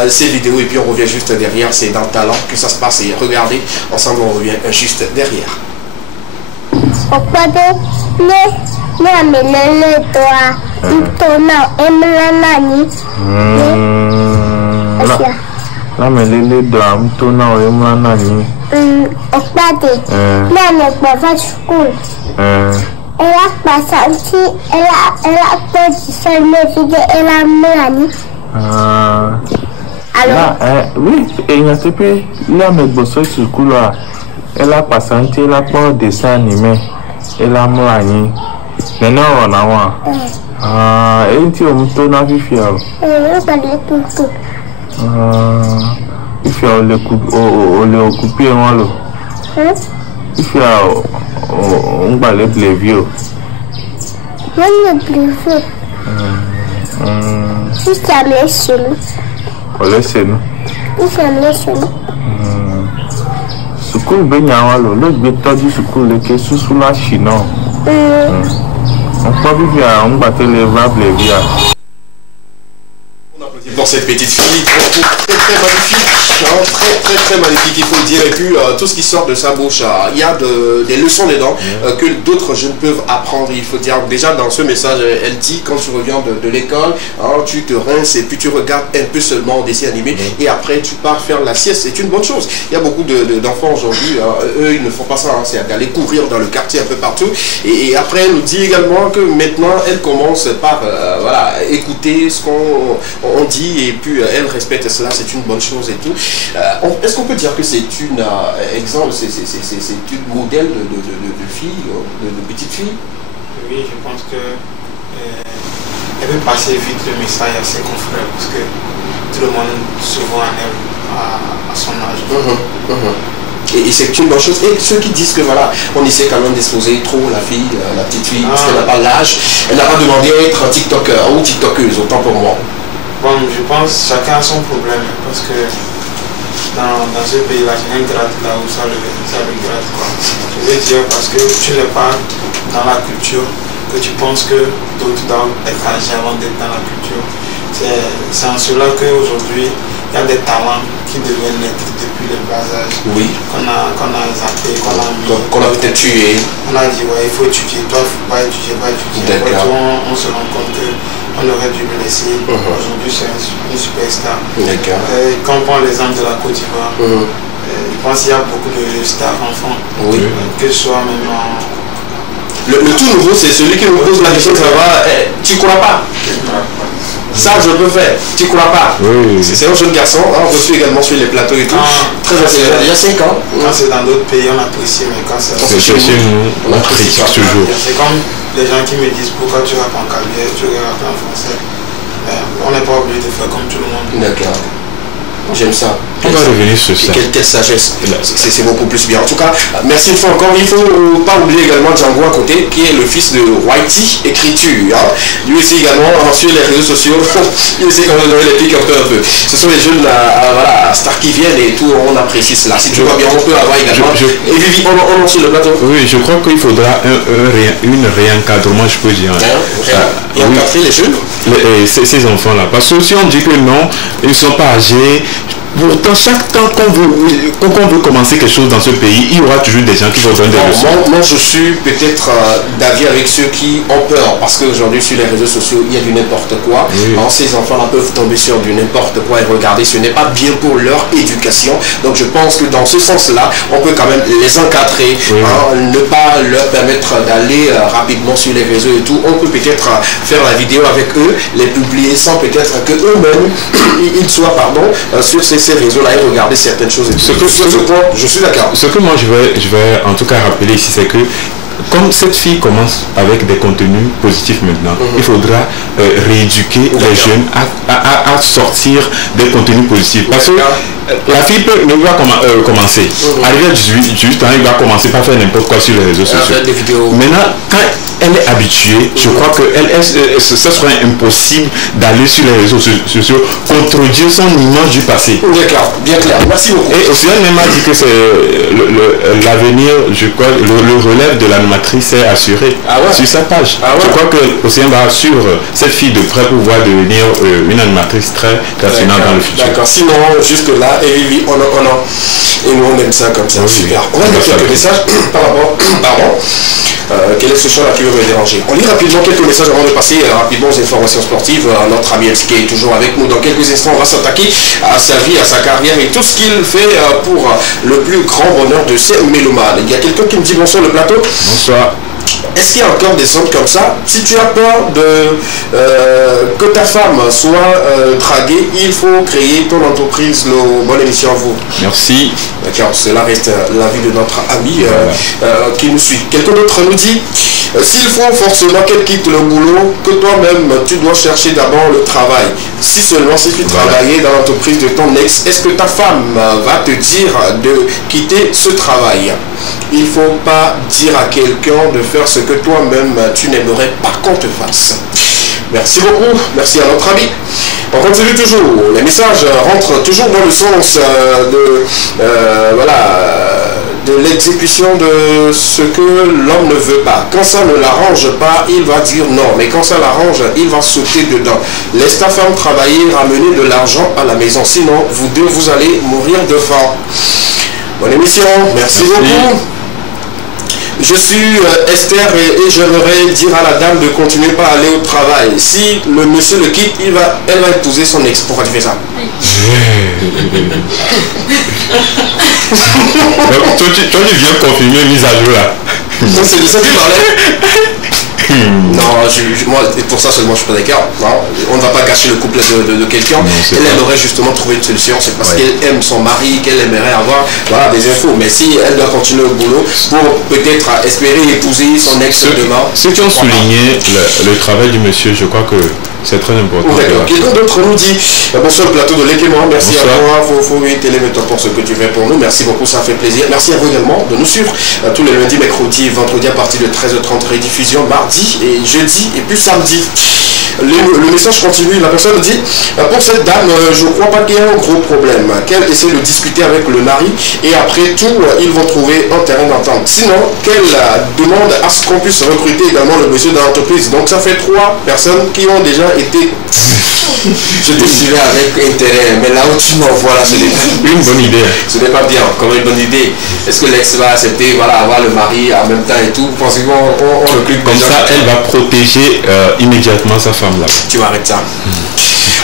ces vidéos et puis on revient juste derrière. C'est dans Talent que ça se passe. Et regardez, ensemble on revient juste derrière. La melele doa mtona oyemla nani. Okpate. Na ne pava school. Elle a passé elle a petit seulement fille elle a melani. Alors oui, et il y a ce peu là me bosso school là. Elle a passé elle a pas dessin animé. Elle a melani. Nena wana wa. Et tu mtona vifia. Pas de tout. Il fait le occupé moi il fait on va les vieux. Le plus vieux. Juste à l'échelle. L'échelle. Juste à l'échelle. Sukul benya le béton du sukul que sous la Chine. On peut vivre on battre les vables les vieux. Pour cette petite fille, très magnifique, très magnifique, il faut le dire. Et puis tout ce qui sort de sa bouche, il y a des leçons dedans que d'autres jeunes peuvent apprendre. Il faut dire déjà dans ce message, elle dit quand tu reviens de l'école, tu te rinces et puis tu regardes un peu seulement au dessin animé et après tu pars faire la sieste. C'est une bonne chose. Il y a beaucoup d'enfants aujourd'hui, eux ils ne font pas ça, c'est d'aller courir dans le quartier un peu partout. Et après elle nous dit également que maintenant elle commence par écouter ce qu'on dit. Et puis elle respecte cela, c'est une bonne chose et tout. Est-ce qu'on peut dire que c'est une exemple, c'est une modèle de fille, de petite fille? Oui, je pense que elle veut passer vite le message à ses confrères parce que tout le monde souvent en aime à son âge. Et c'est une bonne chose. Et ceux qui disent que voilà, on essaie quand même d'exposer trop la fille, la petite fille, parce qu'elle n'a pas l'âge, elle n'a pas demandé à être un TikToker ou TikTokeuse, autant pour moi. Bon, je pense que chacun a son problème parce que dans ce pays-là, j'ai un gratte là où ça le gratte quoi. Je veux dire parce que tu n'es pas dans la culture que tu penses que d'autres doivent être âgés avant d'être dans la culture. C'est en cela qu'aujourd'hui, il y a des talents qui deviennent naître depuis le bas âge. Oui. Qu'on a zappé, qu'on a mis. Qu'on a peut-être tué. On a dit, ouais, il faut étudier. Toi, il ne faut pas étudier, Après, on se rend compte qu'on aurait dû le laisser. Aujourd'hui, c'est une superstar. Quand on prend l'exemple de la Côte d'Ivoire, je pense qu'il y a beaucoup de stars enfants. Oui. Que ce soit même en... Le tout nouveau, c'est celui qui nous pose la question de savoir, tu crois pas? Ça, je peux faire. Tu crois pas? Oui. C'est un jeune garçon, on reçu également sur les plateaux et tout. Très intelligent, il y a 5 ans. Quand c'est dans d'autres pays, on apprécie, mais quand c'est chez nous, on critique toujours. C'est comme les gens qui me disent pourquoi tu rappes en calvier, tu rappes en français. On n'est pas obligé de faire comme tout le monde. D'accord. J'aime ça. On va revenir sur ça. Quelle sagesse. C'est beaucoup plus bien. En tout cas, merci une fois encore. Il ne faut pas oublier également Django à côté, qui est le fils de Whitey Écriture. Lui aussi également, sur les réseaux sociaux, il essaie quand même de donner les pics un peu. Ce sont les jeunes stars qui viennent et tout, on apprécie cela. Si tu vois bien, on peut avoir également. Et Vivi, on sur le plateau. Oui, je crois qu'il faudra une réencadrement, je peux dire. Réencadrer les jeunes? Ces enfants-là. Parce que si on dit que non, ils ne sont pas âgés, pourtant, chaque temps qu'on veut commencer quelque chose dans ce pays, il y aura toujours des gens qui vont donner des leçons. Moi, je suis peut-être d'avis avec ceux qui ont peur, parce qu'aujourd'hui, sur les réseaux sociaux, il y a du n'importe quoi. Alors, ces enfants-là peuvent tomber sur du n'importe quoi et regarder, ce n'est pas bien pour leur éducation. Donc, je pense que dans ce sens-là, on peut quand même les encadrer, ne pas leur permettre d'aller rapidement sur les réseaux et tout. On peut peut-être faire la vidéo avec eux, les publier sans peut-être que eux-mêmes, ils soient, sur ces réseaux-là et regarder certaines choses. Je suis d'accord. Ce que moi je vais en tout cas rappeler ici, c'est que comme cette fille commence avec des contenus positifs maintenant, il faudra rééduquer les jeunes à sortir des contenus positifs. Parce que la fille ne va commencer. Arrivé à 18 ans, il va commencer par faire n'importe quoi sur les réseaux sociaux. Maintenant, quand elle est habituée, je crois que ce sera impossible d'aller sur les réseaux sociaux contredire son image du passé. D'accord, bien clair. Merci beaucoup. Et Océane même a dit que c'est l'avenir, je crois, le relève de l'animatrice est assuré sur sa page. Je crois que Océane va suivre cette fille de près pour pouvoir devenir une animatrice très pertinente dans le futur. D'accord, sinon jusque-là, et nous on aime ça comme ça. Super. On va lire quelques messages par rapport. Pardon. Quel est ce choix-là qui veut me déranger? On lit rapidement quelques messages avant de passer rapidement aux informations sportives. Notre ami qui est toujours avec nous. Dans quelques instants, on va s'attaquer à sa vie, à sa carrière et tout ce qu'il fait pour le plus grand bonheur de ses mélomanes. Il y a quelqu'un qui me dit bonsoir le plateau. Bonsoir. Est-ce qu'il y a encore des hommes comme ça? Si tu as peur que ta femme soit draguée, il faut créer ton entreprise. Bonne émission à vous. Merci. D'accord, cela reste l'avis de notre ami qui nous suit. Quelqu'un d'autre nous dit, s'il faut forcément qu'elle quitte le boulot, que toi-même tu dois chercher d'abord le travail. Si seulement si tu travaillais dans l'entreprise de ton ex, est-ce que ta femme va te dire de quitter ce travail? Il ne faut pas dire à quelqu'un de faire ce que toi-même tu n'aimerais pas qu'on te fasse. Merci beaucoup, merci à notre ami. On continue toujours, les messages rentrent toujours dans le sens de l'exécution de ce que l'homme ne veut pas. Quand ça ne l'arrange pas, il va dire non, mais quand ça l'arrange, il va sauter dedans. Laisse ta femme travailler, ramener de l'argent à la maison, sinon vous deux vous allez mourir de faim. Bonne émission, merci beaucoup. Je suis Esther et j'aimerais dire à la dame de continuer par aller au travail. Si le monsieur le quitte, elle va épouser son ex. Pourquoi tu fais ça? Toi, tu viens confirmer une mise à jour là. C'est de ça que tu parlais. Non, moi, pour ça seulement je suis pas d'accord. On ne va pas gâcher le couple de quelqu'un. Elle aimerait justement trouver une solution. C'est parce qu'elle aime son mari, qu'elle aimerait avoir des infos. Mais si elle doit continuer au boulot pour peut-être espérer épouser son ex demain. Ceux qui ont souligné le travail du monsieur, je crois que c'est très important. Quelqu'un d'autre nous dit bonsoir le plateau de l'équipement, merci à toi, faut télémettre pour ce que tu fais pour nous, merci beaucoup, ça fait plaisir. Merci à vous également de nous suivre tous les lundis, mercredis et vendredis à partir de 13h30, rediffusion mardi et jeudi et puis samedi. Le message continue, la personne dit pour cette dame, je ne crois pas qu'il y ait un gros problème, qu'elle essaie de discuter avec le mari et après tout, ils vont trouver un terrain d'entente. Sinon, qu'elle demande à ce qu'on puisse recruter également le monsieur dans l'entreprise. Donc ça fait 3 personnes qui ont déjà été... Je te suivais avec intérêt, mais là où tu m'envoies là, ce n'est pas une bonne idée. Ce n'est pas bien, comme une bonne idée. Est-ce que l'ex va accepter, avoir le mari en même temps et tout? Pensez qu'on recrute comme ça, elle va protéger immédiatement sa femme là. Tu vas arrêter ça.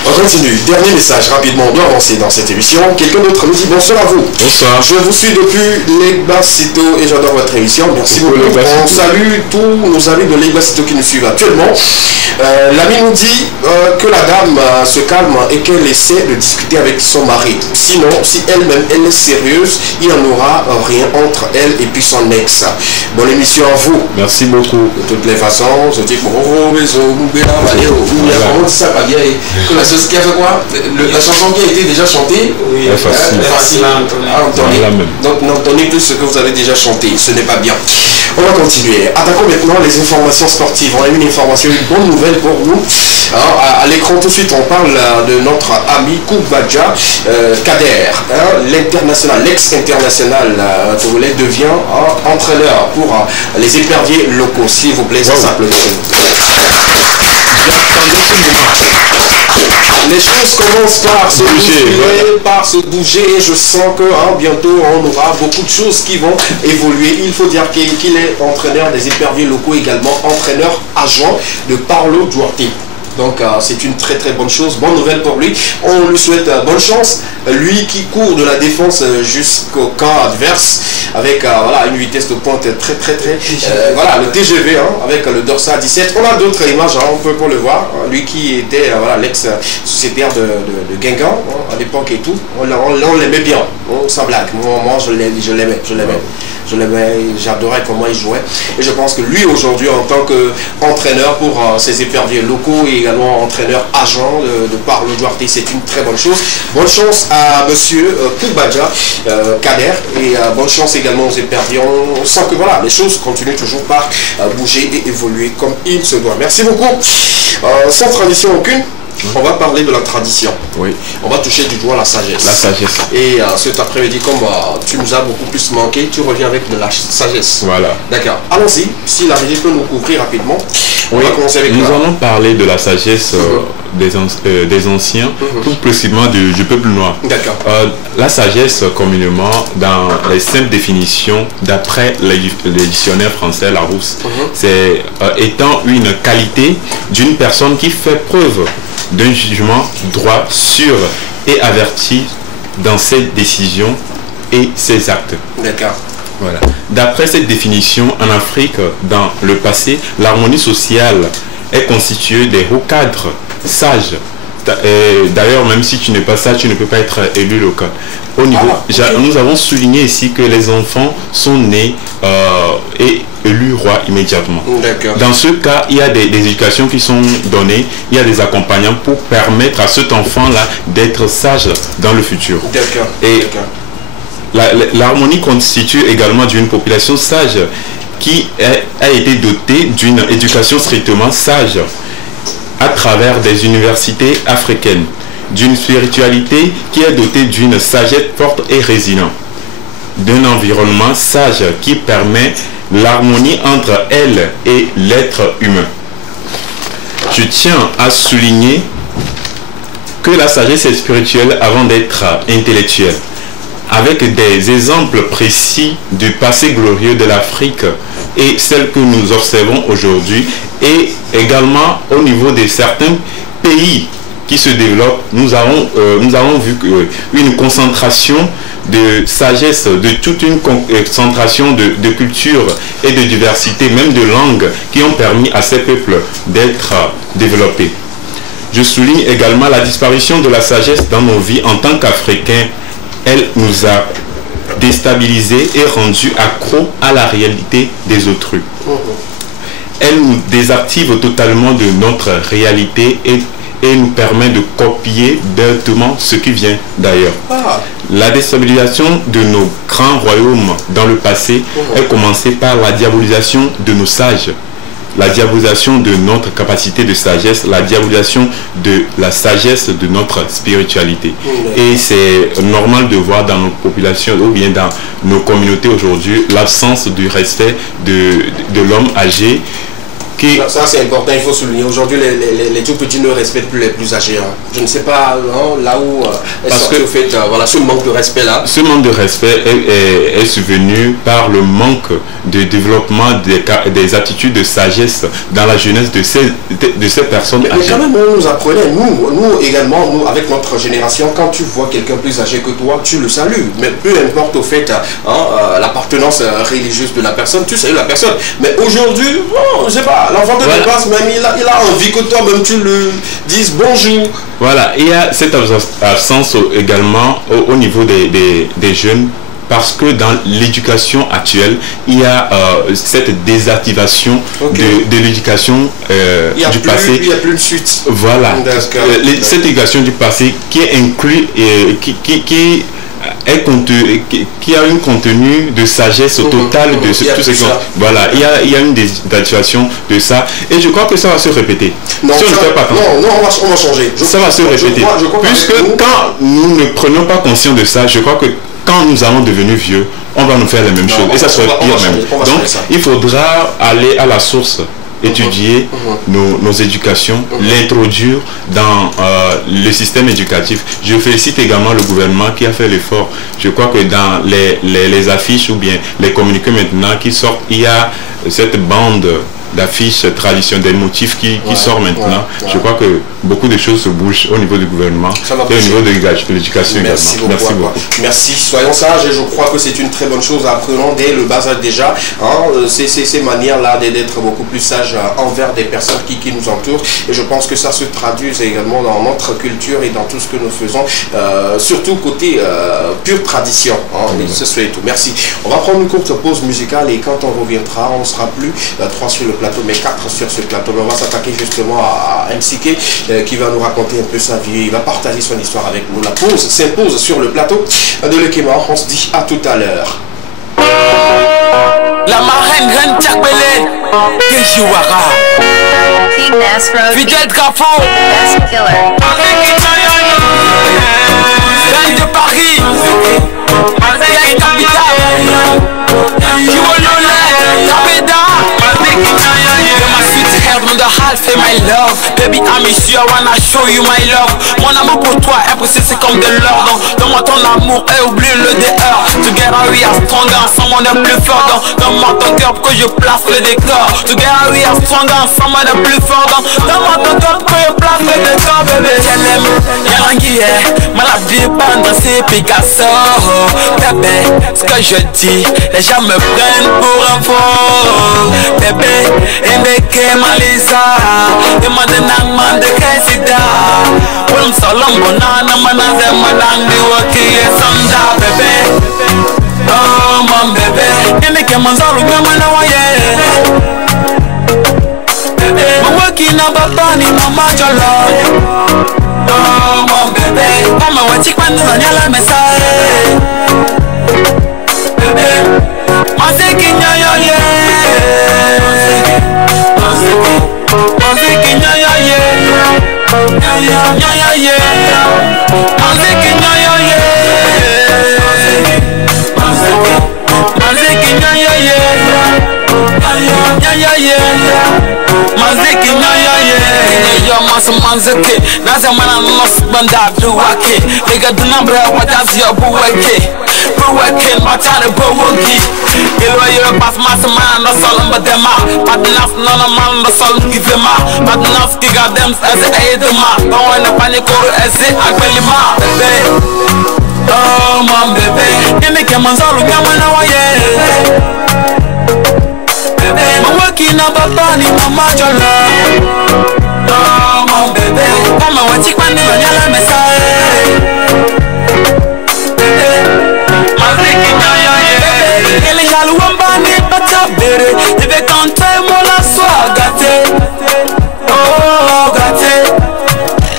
On continue. Dernier message, rapidement, on doit avancer dans cette émission. Quelqu'un d'autre nous dit bonsoir à vous. Bonsoir. Je vous suis depuis Legbasito et j'adore votre émission. Merci beaucoup. On salue tous nos amis de Legbasito qui nous suivent actuellement. L'ami nous dit que la dame se calme et qu'elle essaie de discuter avec son mari. Sinon, si elle-même elle est sérieuse, il n'y en aura rien entre elle et puis son ex. Bonne émission à vous. Merci beaucoup. De toutes les façons, je dis on dit ça pas bien. Qui a fait quoi? La chanson qui a été déjà chantée, facile à entonner. Donc n'entendez plus ce que vous avez déjà chanté, ce n'est pas bien. On va continuer. Attaquons maintenant les informations sportives. On a une information, une bonne nouvelle pour vous. Alors, à l'écran tout de suite, on parle de notre ami Koubadia Kader, l'international, l'ex-international togolais devient entraîneur pour les éperviers locaux. S'il vous plaît, ça s'appelle. Les choses commencent par se bouger, par se bouger et je sens que bientôt on aura beaucoup de choses qui vont évoluer. Il faut dire qu'il est entraîneur des éperviers locaux, également entraîneur adjoint de Paulo Duarte. Donc c'est une très très bonne chose, bonne nouvelle pour lui. On lui souhaite bonne chance. Lui qui court de la défense jusqu'au camp adverse avec une vitesse de pointe très le TGV avec le dorsal 17. On a d'autres images, on peut le voir. Lui qui était l'ex-sociétaire de Guingamp à l'époque et tout. On l'aimait bien, sans blague. Moi je l'aimais. Je l'aimais, j'adorais comment il jouait. Et je pense que lui, aujourd'hui, en tant qu'entraîneur pour ses éperviers locaux et également entraîneur agent de par le Duarte, c'est une très bonne chose. Bonne chance à monsieur Koubadja Kader et bonne chance également aux éperviers. On sent que voilà, les choses continuent toujours par bouger et évoluer comme il se doit. Merci beaucoup. Sans tradition aucune, on va parler de la tradition. Oui. On va toucher du doigt la sagesse. La sagesse. Et cet après-midi, comme tu nous as beaucoup plus manqué, tu reviens avec de la sagesse. Voilà. D'accord. Allons-y. Si la régie peut nous couvrir rapidement. On va commencer avec nous allons parler de la sagesse des anciens, plus précisément du peuple noir. D'accord. La sagesse, communément, dans les simples définitions, d'après le dictionnaire français Larousse, c'est étant une qualité d'une personne qui fait preuve d'un jugement droit, sûr et averti dans ses décisions et ses actes. D'accord. Voilà. D'après cette définition, en Afrique, dans le passé, l'harmonie sociale est constituée des hauts cadres sages. D'ailleurs, même si tu n'es pas sage, tu ne peux pas être élu local. Au niveau, nous avons souligné ici que les enfants sont nés et élus rois immédiatement. Dans ce cas, il y a des éducations qui sont données, il y a des accompagnants pour permettre à cet enfant-là d'être sage dans le futur. Et l'harmonie constitue également d'une population sage qui a été dotée d'une éducation strictement sage à travers des universités africaines, d'une spiritualité qui est dotée d'une sagesse forte et résiliente, d'un environnement sage qui permet l'harmonie entre elle et l'être humain. Je tiens à souligner que la sagesse est spirituelle avant d'être intellectuelle, avec des exemples précis du passé glorieux de l'Afrique et celles que nous observons aujourd'hui, et également au niveau de certains pays qui se développent, nous avons vu une concentration de sagesse, de toute une concentration de culture et de diversité, même de langues, qui ont permis à ces peuples d'être développés. Je souligne également la disparition de la sagesse dans nos vies en tant qu'Africains. Elle nous a déstabilisés et rendus accros à la réalité des autrui. Elle nous désactive totalement de notre réalité et nous permet de copier directement ce qui vient d'ailleurs. La déstabilisation de nos grands royaumes dans le passé est commencée par la diabolisation de nos sages, la diabolisation de notre capacité de sagesse, la diabolisation de la sagesse de notre spiritualité. Et c'est normal de voir dans nos populations ou bien dans nos communautés aujourd'hui l'absence du respect de l'homme âgé. Ça c'est important, il faut souligner. Aujourd'hui, les tout petits ne respectent plus les plus âgés. Je ne sais pas là où est-ce que fait voilà, ce manque de respect là. Ce manque de respect est survenu par le manque de développement des attitudes de sagesse dans la jeunesse de ces personnes âgées. Mais quand même, on nous apprenait, nous également, nous avec notre génération, quand tu vois quelqu'un plus âgé que toi, tu le salues. Mais peu importe au fait l'appartenance religieuse de la personne, tu salues la personne. Mais aujourd'hui, je ne sais pas. L'enfant te dépasse, même il a envie que toi-même tu lui dises bonjour. Voilà, il y a cette absence également au niveau des jeunes, parce que dans l'éducation actuelle, il y a cette désactivation de l'éducation du passé. Il n'y a plus de suite. Voilà, cette éducation du passé qui est inclus et qui a un contenu de sagesse totale de tout ce qu'on... Voilà, il y a une désactivation de ça, et je crois que ça va se répéter. Non, si on ne fait pas on va changer. Ça va se répéter. Puisque quand nous ne prenons pas conscience de ça, je crois que quand nous allons devenir vieux, on va nous faire les mêmes choses, et ça serait pire même. Donc, il faudra aller à la source, étudier nos éducations, l'introduire dans le système éducatif. Je félicite également le gouvernement qui a fait l'effort. Je crois que dans les affiches ou bien les communiqués maintenant qui sortent, il y a cette bande d'affiches traditionnelles, des motifs qui sortent maintenant. Je crois que beaucoup de choses se bougent au niveau du gouvernement et au niveau de l'éducation également. Merci beaucoup. Merci, soyons sages et je crois que c'est une très bonne chose à apprendre dès le bas âge déjà. Ces manières-là d'être beaucoup plus sages envers des personnes qui nous entourent. Et je pense que ça se traduit également dans notre culture et dans tout ce que nous faisons, surtout côté pure tradition. Ce serait tout. Merci. On va prendre une courte pause musicale et quand on reviendra, on ne sera plus 3 sur le plateau, mais 4 sur ce plateau. Mais on va s'attaquer justement à MCK qui va nous raconter un peu sa vie. Il va partager son histoire avec nous. La pause s'impose sur le plateau de l'Ekema. On se dit à tout à l'heure. La marraine Reine Tchakbele, Keshiwara, Fidel Grafo, Reine de Paris, Reine Capitale, Kiwolole, Kabeda, my sweet head on the half et my love. Baby, I miss you, I wanna show you my love. Mon amour pour toi est précis, c'est comme de l'or. Donne-moi ton amour et oublie le dehors. Together we are stronger, ensemble on est plus fort. Donne-moi ton cœur pour que je place le décor. Together we are stronger, ensemble on est plus fort. Donne-moi ton cœur pour que je place le décor, bébé. J'aime, y'a l'anguille, maladie, bande, c'est Picasso. Bébé, ce que je dis, les gens me prennent pour un faux. Bébé, indeke malisa, demande nangman de kesida. Wolum solom bonana manaze madandi waki esanda, bébé. Oh mon bébé, indeke manzalu gamana waye. Bébé, mawaki na babani mama jolo. Oh mon bébé, mama wachik manzanya la mesae. Bébé, mazeki nyayo ye. Mazeki nyayo ye. Nyayo ye. Mazeki nyayo ye. Mazeki nyayo ye. Nyayo ye. Mazeki nyayo ye. Yo mazeki. Naza mana nos banda duwake. Nigga the number what does your buwake. Buwake matane buwaki. Ilwa yo pas masama no solom badema. Padnas no no man no solom givema. Padnas kiga them as a edema. Don't wanna panic or as it agbelima. Bebe. Oh mon bébé. Yeme ke manzalu gamana waye. Bébé. Mawaki na babani mama jolo. Oh mon bébé, mama wachik mani zanyala mesae. Bébé, maziki nyayo ye. Ele jalu wambani bata bere. Jebe kante mola soa gate. Oh gate.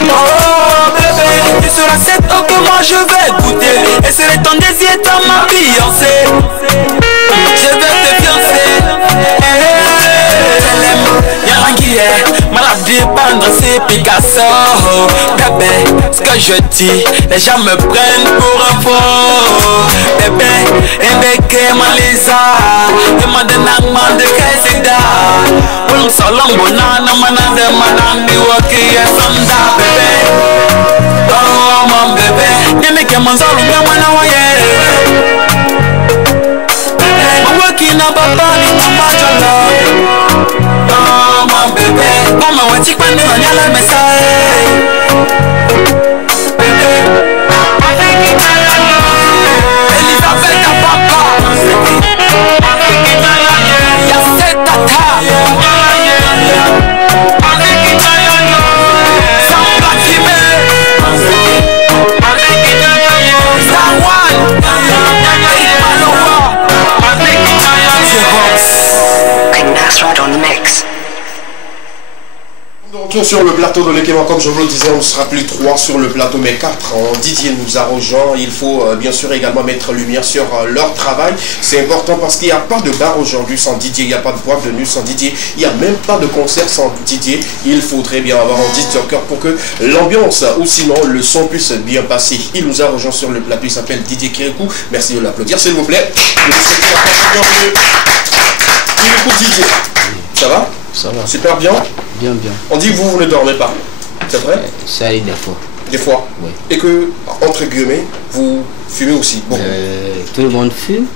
Oh bébé, tu seras cette eau que moi je vais goûter. Et serai ton désir dans ma fiancée. Je vais te fiancer. Maladie, pendre, c'est Picasso. Bébé, ce que je dis, les gens me prennent pour un faux. Bébé, indeke malisa, demande nangman de kesida. Wolum solom bonana manaze manandi waki esonda. Bébé, oh mon bébé, yemeke manzalu gamana waye. Bébé, mawaki na babani mama jolo. Oh mon bébé, mama wachik mani zanyala mesae. Bébé, Elisabeth Apapa, Yasset Tata, Samba Kime, Sawan, Malowa, King Nasrad on the mix. Retour sur le plateau de l'Ekema, comme je vous le disais, on ne sera plus 3 sur le plateau mais 4. Didier nous a rejoint. Il faut bien sûr également mettre lumière sur leur travail. C'est important parce qu'il n'y a pas de bar aujourd'hui sans Didier, il n'y a pas de boîte de nuit sans Didier, il n'y a même pas de concert sans Didier. Il faudrait bien avoir un Didier au cœur pour que l'ambiance ou sinon le son puisse bien passer. Il nous a rejoint sur le plateau, il s'appelle Didier Kirikou. Merci de l'applaudir s'il vous plaît. Kirikou Didier, ça va? Ça va. Super bien. Bien, bien. On dit que vous ne dormez pas. C'est vrai? Ça arrive des fois. Des fois? Oui. Et que, entre guillemets, vous fumez aussi? Bon. Tout le monde fume.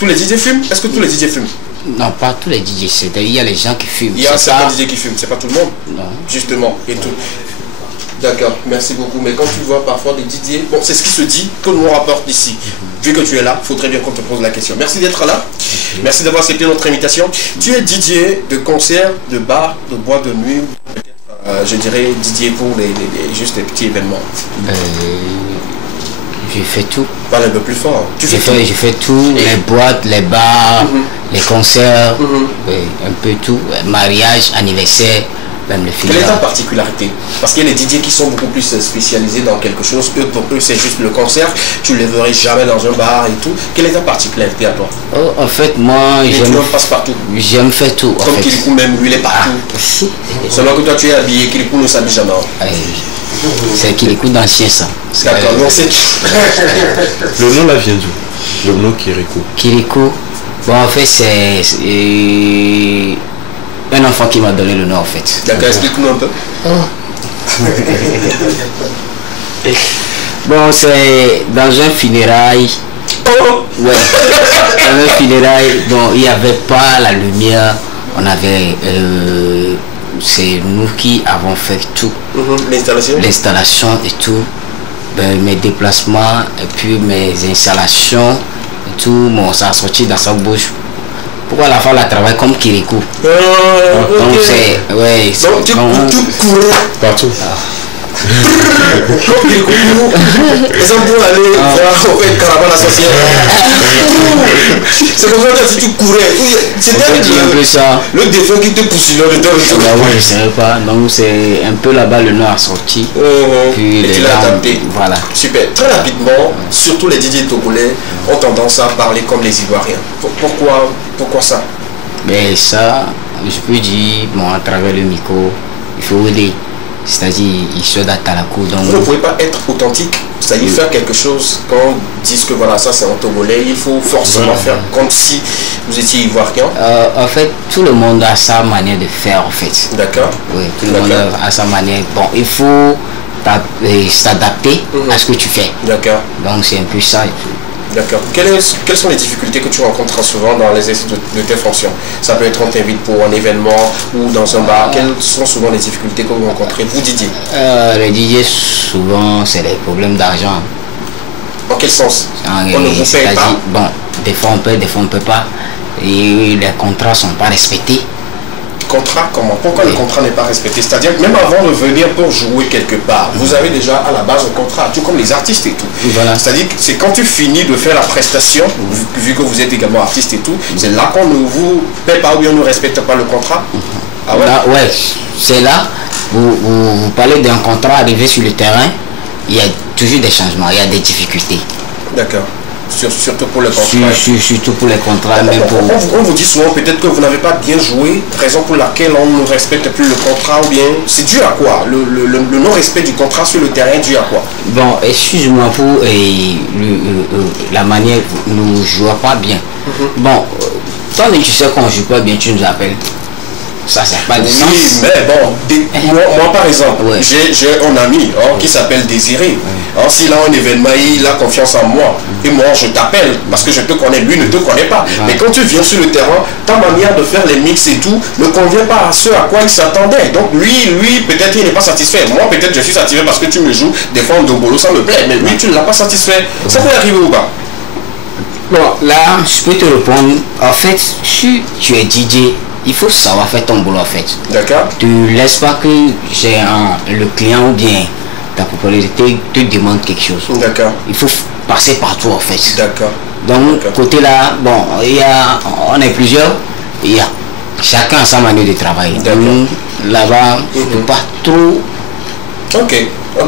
Tous les DJ fument? Est-ce que tous les DJ fument? Non, pas tous les DJ, il y a les gens qui fument. Il y a certains DJ qui fument, c'est pas tout le monde. Non. Justement, et tout. D'accord, merci beaucoup. Mais quand tu vois parfois des DJ, bon, c'est ce qui se dit, que nous rapporte ici. Vu que tu es là, il faut très bien qu'on te pose la question. Merci d'être là. Merci d'avoir accepté notre invitation. Tu es DJ de concerts, de bars, de boîtes de nuit, peut-être, je dirais DJ pour juste des petits événements. Je fais tout. Parle un peu plus fort. Je fais tout, les boîtes, les bars, les concerts, un peu tout, mariage, anniversaire. Même le film. Quelle est ta particularité? Parce qu'il y a des DJ qui sont beaucoup plus spécialisés dans quelque chose. Eux, pour eux, c'est juste le concert. Tu ne les verrais jamais dans un bar et tout. Quelle est ta particularité à toi? Oh, en fait, moi, j'aime faire tout. Comme Kirikou, même lui, il est partout. Seulement que toi, tu es habillé. Kirikou ne s'habille jamais. C'est Kirikou d'ancien, ça. D'accord, non, c'est... Le nom là vient d'où? Le nom Kirikou. Kirikou, bon, en fait, c'est... un enfant qui m'a donné le nom en fait. D'accord, explique-nous un peu. Bon, c'est dans un funérail. Ouais. Dans un funérail, bon, il n'y avait pas la lumière. On avait... c'est nous qui avons fait tout. L'installation? L'installation et tout. Mes déplacements et puis mes installations et tout. Bon, ça a sorti dans sa bouche. Pourquoi la femme la travaille comme Kirikou? Donc c'est... Ouais, donc tu courais partout. Comme Kirikou, exemple pour aller voir au fait caravane associée. C'est comme ça que si tu courais, c'était un peu ça. Le défunt qui te pousse dans le dos. Je ne savais pas, donc c'est un peu là-bas le nom a sorti. Puis et tu l'as adapté. Voilà. Super. Très rapidement, surtout les DJ togolais ont tendance à parler comme les Ivoiriens. Pourquoi ça? Mais ça, je peux dire, bon, à travers le micro, il faut aider. C'est-à-dire, il se date à la cour. Donc... Vous ne pouvez pas être authentique, c'est-à-dire faire quelque chose quand on dit que voilà, ça c'est en togolais, il faut forcément faire comme si vous étiez ivoirien. En fait, tout le monde a sa manière de faire en fait. D'accord. Oui, tout le monde a sa manière. Bon, il faut s'adapter à ce que tu fais. D'accord. Donc c'est un peu ça. D'accord. Quelles sont les difficultés que tu rencontres souvent dans l'exercice de tes fonctions? Ça peut être on t'invite pour un événement ou dans un bar. Quelles sont souvent les difficultés que vous rencontrez, vous DJ? Les DJ, souvent, c'est les problèmes d'argent. En quel sens? On ne vous paye pas? Bon, des fois on paye, des fois on ne peut pas. Et les contrats ne sont pas respectés. Contrat comment? Pourquoi le contrat n'est pas respecté? C'est-à-dire que même avant de venir pour jouer quelque part, vous avez déjà à la base un contrat, tout comme les artistes et tout. Voilà. C'est-à-dire que c'est quand tu finis de faire la prestation, vu que vous êtes également artiste et tout, c'est là qu'on ne vous paie pas ou bien on ne respecte pas le contrat. Ah ouais? Là, ouais, c'est là, vous parlez d'un contrat arrivé sur le terrain, il y a toujours des changements, il y a des difficultés. D'accord. Surtout pour les contrats. Surtout pour les contrats. Même pour... on vous dit souvent peut-être que vous n'avez pas bien joué, raison pour laquelle on ne respecte plus le contrat, ou bien c'est dû à quoi? Le non-respect du contrat sur le terrain dû à quoi? Bon, excuse-moi pour la manière nous ne jouons pas bien. Bon, tant que tu sais qu'on ne joue pas bien, tu nous appelles. Ça n'a pas de sens. Oui, mais bon, moi par exemple, j'ai un ami qui s'appelle Désiré. S'il a un événement, il a confiance en moi. Et moi, je t'appelle parce que je te connais, lui ne te connaît pas. Mais quand tu viens sur le terrain, ta manière de faire les mix et tout ne convient pas à ce à quoi il s'attendait. Donc lui peut-être il n'est pas satisfait. Moi, peut-être je suis satisfait parce que tu me joues des fois en dombolo, ça me plaît. Mais lui, tu ne l'as pas satisfait. Ça peut arriver ou pas? Bon, là, je peux te répondre. En fait, si tu es DJ, il faut savoir faire ton boulot en fait. D'accord. Tu ne laisses pas que le client ou bien ta propriété te demande quelque chose. D'accord. Il faut passer partout en fait. D'accord. Donc côté là, bon, on est plusieurs, chacun a sa manière de travailler. Donc là-bas, je ne peux pas trop. Ok.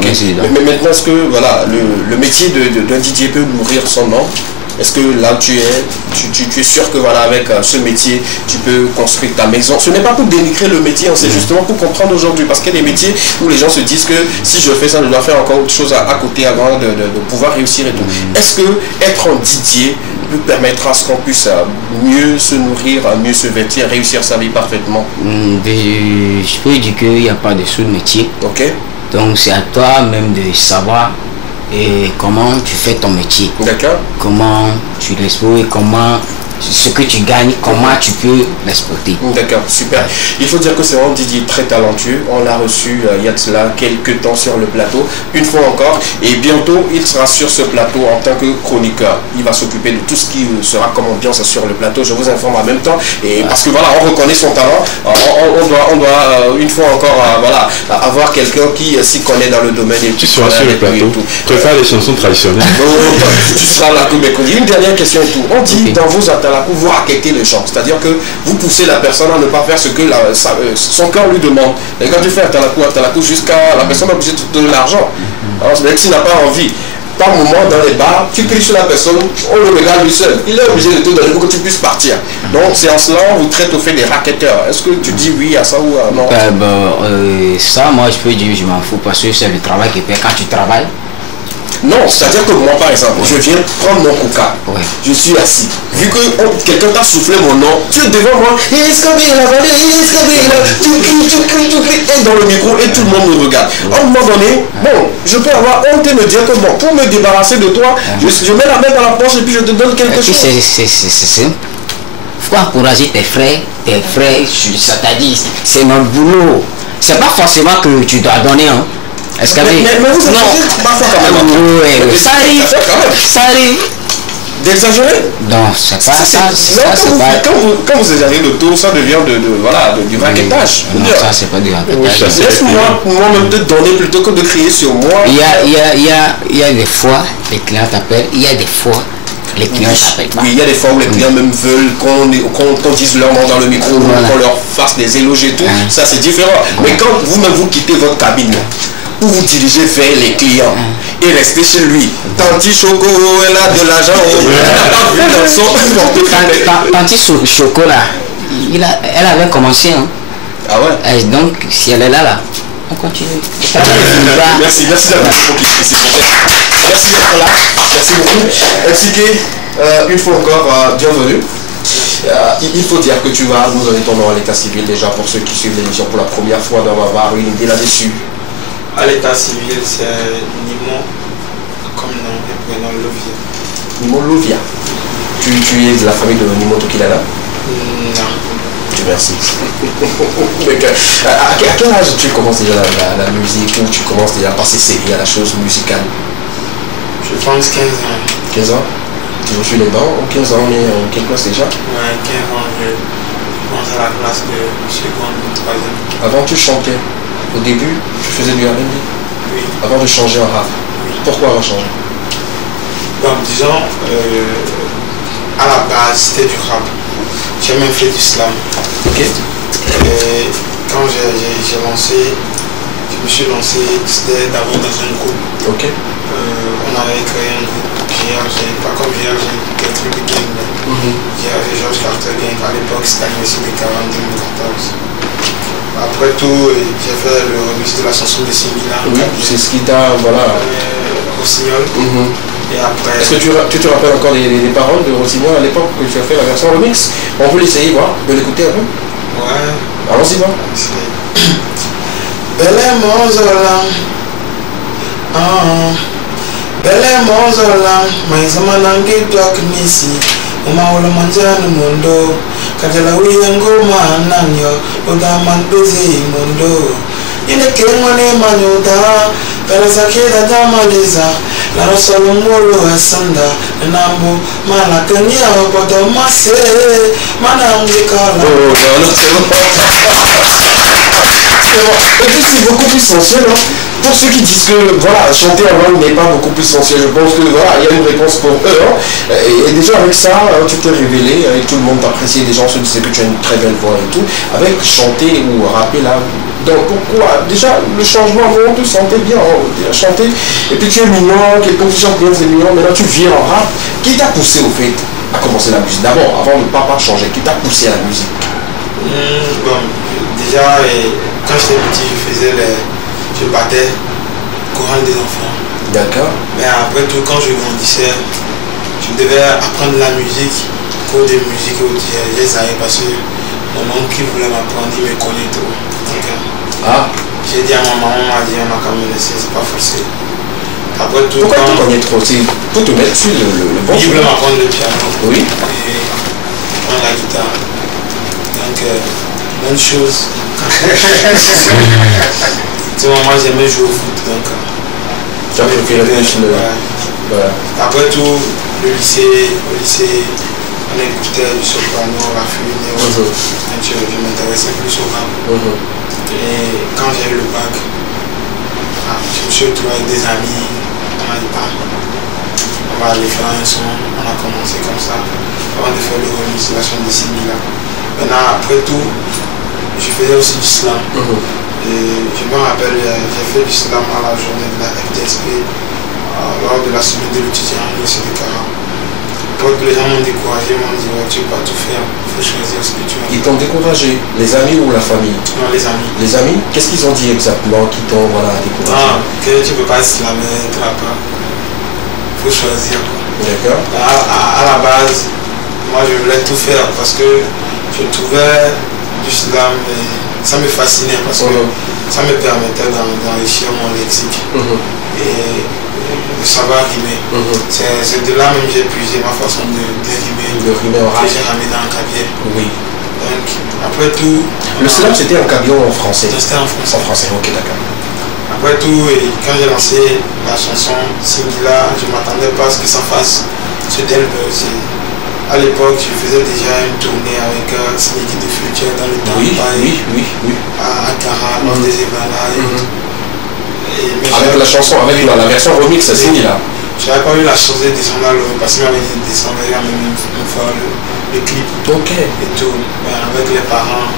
Mais maintenant, est-ce que voilà, le métier d'un DJ peut nourrir son nom? Est-ce que là tu es sûr que voilà, avec ce métier tu peux construire ta maison? Ce n'est pas pour dénigrer le métier, c'est justement pour comprendre aujourd'hui, parce qu'il y a des métiers où les gens se disent que si je fais ça, je dois faire encore autre chose à côté avant de pouvoir réussir et tout. Est-ce que être un DJ peut permettre à ce qu'on puisse mieux se nourrir, mieux se vêtir, réussir sa vie parfaitement? Je peux dire qu'il n'y a pas de sous-métier. Ok. Donc c'est à toi même de savoir et comment tu fais ton métier. D'accord. Comment tu l'exposes et comment ce que tu gagnes, comment tu peux l'exploiter. D'accord, super. Il faut dire que c'est vraiment Didier très talentueux. On l'a reçu il y a de cela quelques temps sur le plateau, une fois encore, et bientôt il sera sur ce plateau en tant que chroniqueur. Il va s'occuper de tout ce qui sera comme ambiance sur le plateau. Je vous informe en même temps, et parce que voilà, on reconnaît son talent. On doit une fois encore voilà, avoir quelqu'un qui s'y connaît dans le domaine. Et tu seras sur le plateau. Préfère les chansons traditionnelles. Tu seras là comme une dernière question et tout. On dit dans vos atalakou, vous raquettez le chant. C'est-à-dire que vous poussez la personne à ne pas faire ce que son cœur lui demande. Et quand tu fais atalakou jusqu'à la personne est obligée de te donner l'argent. Alors, même s'il n'a pas envie. Par moment, dans les bars, tu cries sur la personne, on le regarde lui seul. Il est obligé de te donner pour que tu puisses partir. Donc, c'est en cela on vous traite au fait des raquetteurs. Est-ce que tu dis oui à ça ou à non? Ça, moi, je peux dire je m'en fous parce que c'est le travail qui paie quand tu travailles. Non, c'est-à-dire que moi, par exemple, je viens prendre mon coca. Je suis assis. Vu que quelqu'un t'a soufflé mon nom, tu es devant moi. Tu cries dans le micro et tout le monde me regarde. À un moment donné, bon, je peux avoir honte et me dire que bon, pour me débarrasser de toi, je mets la main dans la poche et puis je te donne quelque chose. C'est simple. Faut encourager tes frères, ça t'a dit, c'est mon boulot. C'est pas forcément que tu dois donner, hein. Est-ce que mais vous exagérez parfois quand même. Ça arrive. D'exagérer? Non, c'est pas ça. Quand vous exagérez le taux, ça devient du raquettage. Non, ça c'est pas du raquettage. Laisse-moi même te donner plutôt que de crier sur moi. Il y a des fois, les clients t'appellent, il y a des fois, les clients t'appellent pas. Oui, il y a des fois où les clients même veulent qu'on dise leur nom dans le micro, qu'on leur fasse des éloges et tout. Ça c'est différent. Mais quand vous-même vous quittez votre cabine, où vous dirigez vers les clients et restez chez lui. Tanti Choco, elle a de l'argent. Tanti Choco là, elle avait commencé. Hein. Ah ouais. Donc si elle est là, on continue. Merci d'avoir Merci d'être là. Merci beaucoup. MCK, une fois encore, bienvenue. Il faut dire que tu vas nous donner ton nom à l'état civil déjà pour ceux qui suivent l'émission pour la première fois dans avoir une idée là-dessus. À l'état civil, c'est Nimon, comme nom et prénom Lovia. Nimon Lovia. Tu es de la famille de Nimon Tokilala? Non. Dieu merci. À quel âge tu commences déjà la musique ou tu commences déjà à passer série à la chose musicale? Je pense 15 ans. 15 ans? Tu joues sur les bancs en 15 ans, mais en quelle classe déjà? Ouais, 15 ans, je commence à la classe de seconde ou troisième. Avant tu chantais? Au début, tu faisais du R&B? Oui. Avant de changer en rap? Oui. Pourquoi avoir changé? Bon, disons, à la base, c'était du rap. J'ai même fait du slam. Ok. Et quand j'ai lancé, je me suis lancé, c'était d'abord dans un groupe. Ok. On avait créé un groupe, GRG, pas comme GRG, quel truc de gang. GRG, George Carter Gang, à l'époque, c'était l'anniversaire des 40 2014. Après tout, j'ai fait le remix de la chanson de Singila. Oui, c'est ce qui t'a, voilà. Rossignol. Et après... Est-ce que tu te rappelles encore les paroles de Rossignol à l'époque que tu as fait la version remix? On peut l'essayer, voir, de l'écouter un peu? Ouais. Allons-y, voir. Belle mozola. Belle mozola. Maizama nangi dok nisi. Umaula manjani mundo. Kajala wiyango mananyo. Oda manduzi mundo. Ine kengwane manyuda. Pela zakida damaliza. La rosolongolo asanda. Nambu malakanya wapoto mase. Manangikala. Oh, non, c'est bon. Et puis c'est beaucoup plus sensuel, hein. Pour ceux qui disent que voilà, chanter en langue n'est pas beaucoup plus sensuel, je pense que voilà, il y a une réponse pour eux. Hein. Et déjà avec ça, tu t'es révélé, et tout le monde t'apprécie, les gens se disaient que tu as une très belle voix et tout. Avec chanter ou rapper là, donc pourquoi? Déjà le changement, on te sentait bien, chanter, et puis tu es mignon, quelqu'un qui chante bien, c'est mignon, maintenant tu viens en rap. Qui t'a poussé au fait à commencer la musique? D'abord, avant de pas changer, qui t'a poussé à la musique? Bon, déjà, quand j'étais petit, je battais chorale des enfants. D'accord. Mais après tout, quand je grandissais, je devais apprendre la musique, cours de musique au DJI parce que mon oncle qui voulait m'apprendre, il me connaît trop. Donc, j'ai dit à ma maman, on m'a dit, on m'a quand même laissé, c'est pas forcé. Après tout, pourquoi tu connais trop? C'est pour te mettre sur le bon. Il voulait m'apprendre le piano. Oui. Et prendre la guitare. Donc, bonne chose. Moi j'aimais jouer au foot. Donc, après tout, au lycée, on écoutait du soprano, la flûte, je m'intéressais plus au rap. Et quand j'ai eu le bac, je me suis retrouvé avec des amis, on a dit on va aller faire un son, on a commencé comme ça, avant de faire le remix, la chanson de Simila. Maintenant, après tout, je faisais aussi du slam. Et je me rappelle, j'ai fait du slam à la journée de la FDSP, lors de la semaine de l'étudiant à l'université de Cara. Pour que les gens m'ont découragé, m'ont dit ouais, tu ne peux pas tout faire, il faut choisir ce que tu veux. Ils t'ont découragé, les amis ou la famille? Non, les amis. Les amis? Qu'est-ce qu'ils ont dit exactement qui t'ont découragé? Que tu ne peux pas slammer, tu n'as pas. Il faut choisir. D'accord. À la base, moi je voulais tout faire parce que je trouvais du slam, ça me fascinait parce que ça me permettait d'enrichir mon lexique et de savoir rimer. C'est de là même que j'ai épuisé ma façon de rimer, que j'ai ramené dans le cabier. Oui. Donc après tout... Le slam c'était en cabier ou en français? C'était en français. En français, ok, d'accord. Après tout, et quand j'ai lancé la chanson Singila, je ne m'attendais pas à ce que ça fasse ce tel buzz. À l'époque, je faisais déjà une tournée avec Sneaky de Future dans le temps. À Cara, lors des événements. Avec la chanson, avec la version remix, Singila. Je n'avais pas eu la chance de descendre à l'eau parce qu'il m'avait dit de descendre et même faire le clip. Ok. Et tout. Mais avec les parents.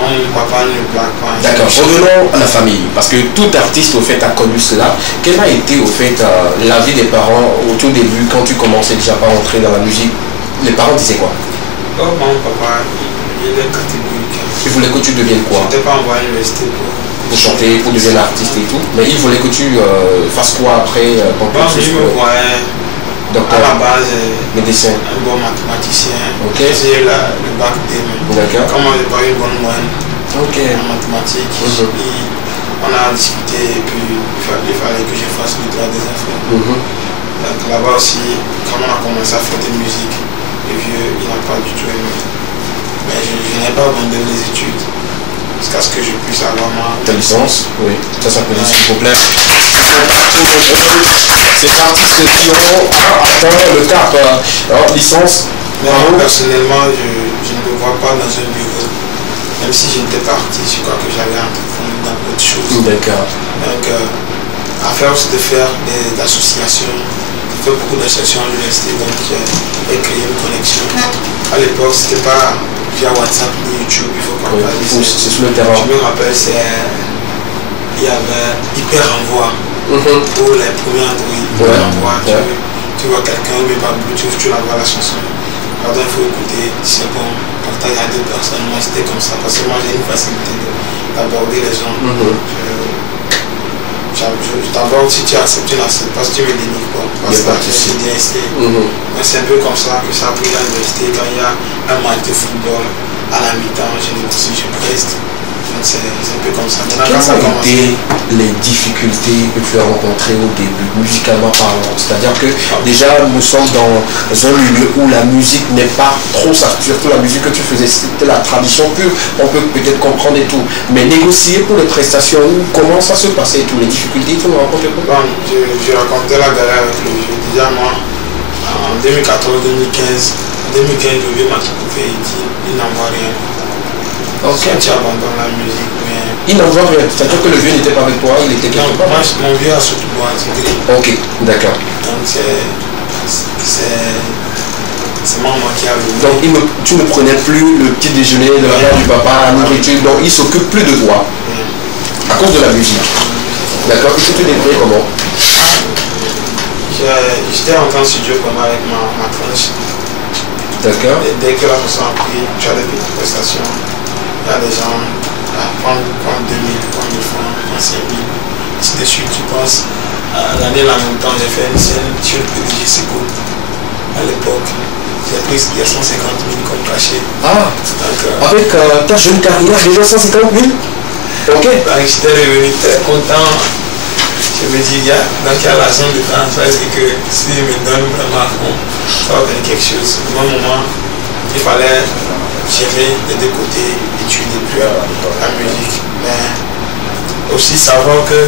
Mon papa ne blague pas. D'accord, revenons à la famille, parce que tout artiste au fait a connu cela. Quelle a été au fait la vie des parents au tout début quand tu commençais déjà à entrer dans la musique? Les parents disaient quoi? Mon papa, il est catégorique. Il voulait que tu deviennes quoi? Je n'étais pas envoyé à l'université pour chanter, pour devenir artiste et tout. Mais il voulait que tu fasses quoi après ton cursus? Il me voyait docteur, à la base, médecin, un bon mathématicien. J'ai le bac D. Comme moi, j'ai pas eu une bonne moyenne en mathématiques, on a discuté et puis il fallait que je fasse le droit des affaires. Donc là-bas aussi, quand on a commencé à faire de musique, le vieux, il n'a pas du tout aimé. Mais je n'ai pas abandonné les études jusqu'à ce que je puisse avoir ta licence. Oui, ça peut dire s'il vous plaît. C'est des artistes qui ont atteint le cap licence. Mais moi, personnellement, je ne me vois pas dans un bureau. Même si je n'étais pas artiste, je crois que j'allais entreprendre dans autre chose. D'accord. Donc, à faire aussi de faire des associations. J'ai fait beaucoup d'associations à l'université, donc j'ai créé une connexion. À l'époque, c'était pas via WhatsApp ni YouTube, il faut partager. C'est sur le terrain. Je me rappelle, il y avait Hyper Envoi pour les premiers Android. Tu vois quelqu'un, mais pas Bluetooth, tu l'envoies la chanson. Pardon, il faut écouter, c'est bon, partager à deux personnes. Moi, c'était comme ça, parce que moi, j'ai une facilité d'aborder les gens. D'abord, si tu acceptes, tu n'acceptes pas, si tu me dénigres pas. Parce que j'ai bien essayé. C'est un peu comme ça que ça a pris à l'université. Quand il y a un match de football à la mi-temps, je négocie, je preste. C'est un peu comme ça. Quelles ont été les difficultés que tu as rencontrées au début, musicalement parlant? C'est-à-dire que déjà nous sommes dans un milieu où la musique n'est pas trop ça, surtout la musique que tu faisais, c'était la tradition pure, on peut peut-être comprendre et tout. Mais négocier pour les prestations, comment ça se passait et tout, les difficultés, tu me racontes un peu? Je racontais la galère avec le jeu. Déjà moi, en 2014-2015, le vieux m'a trouvé et dit il n'envoie rien. Okay. Tu abandonnes la musique, mais... Il n'envoie rien, c'est-à-dire que le vieux n'était pas avec toi, il était quelque part. Mon vieux a surtout boire intégré. Ok, d'accord. Donc c'est maman qui a le... Donc tu ne prenais plus le petit déjeuner de la part du papa, la nourriture, donc il s'occupe plus de toi. À cause de la musique. D'accord, et tu te débrouilles comment? J'étais rentré en studio comme avec ma tranche. D'accord. Et dès que la personne a pris, tu as des petites prestations. Il y a des gens à prendre 2000, prendre 1000 francs, prendre 5000. Ainsi de suite, tu penses. L'année là, en même temps, j'ai fait une scène sur le PDG Seco. À l'époque, j'ai pris 150 000 comme cachet. Donc, avec ta jeune carrière, déjà 150 000? Ok. Donc, j'étais revenu très content. Je me dis, donc il y a l'argent dedans, ça veut dire que si je me donne vraiment à fond, ça va venir quelque chose. Au moment, il fallait gérer des deux côtés, étudier plus la musique. Mais aussi savoir que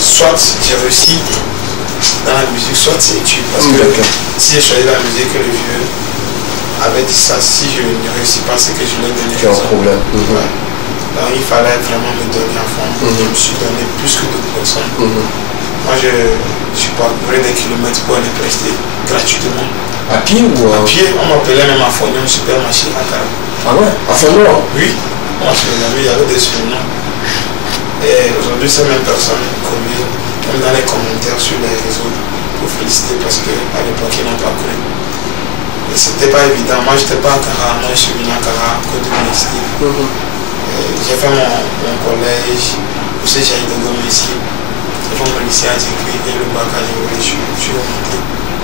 soit j'ai réussi dans la musique, soit c'est études. Parce que si j'ai choisi la musique, le vieux avait dit ça, si je ne réussis pas, c'est que je l'ai donné. Tu as un problème. Ouais. Donc il fallait vraiment me donner à fond. Je me suis donné plus que d'autres personnes. Moi, je suis parcouru des kilomètres pour aller prester gratuitement. À pied ou à pied? On m'appelait même à Fognon, supermarché à Cara. Ah ouais? À Fognon? Oui. Moi, je il y avait des surnoms. Et aujourd'hui, ces mêmes personnes connues, même dans les commentaires sur les réseaux, pour féliciter parce qu'à l'époque, ils n'ont pas cru. Et c'était pas évident. Moi, je n'étais pas à Cara. Moi, je suis venu à Cara, côté de l'université. J'ai fait mon collège, aussi j'ai été dans le lycée. J'ai fait mon lycée à Djibouti et le bac à Djibouti. Je suis remonté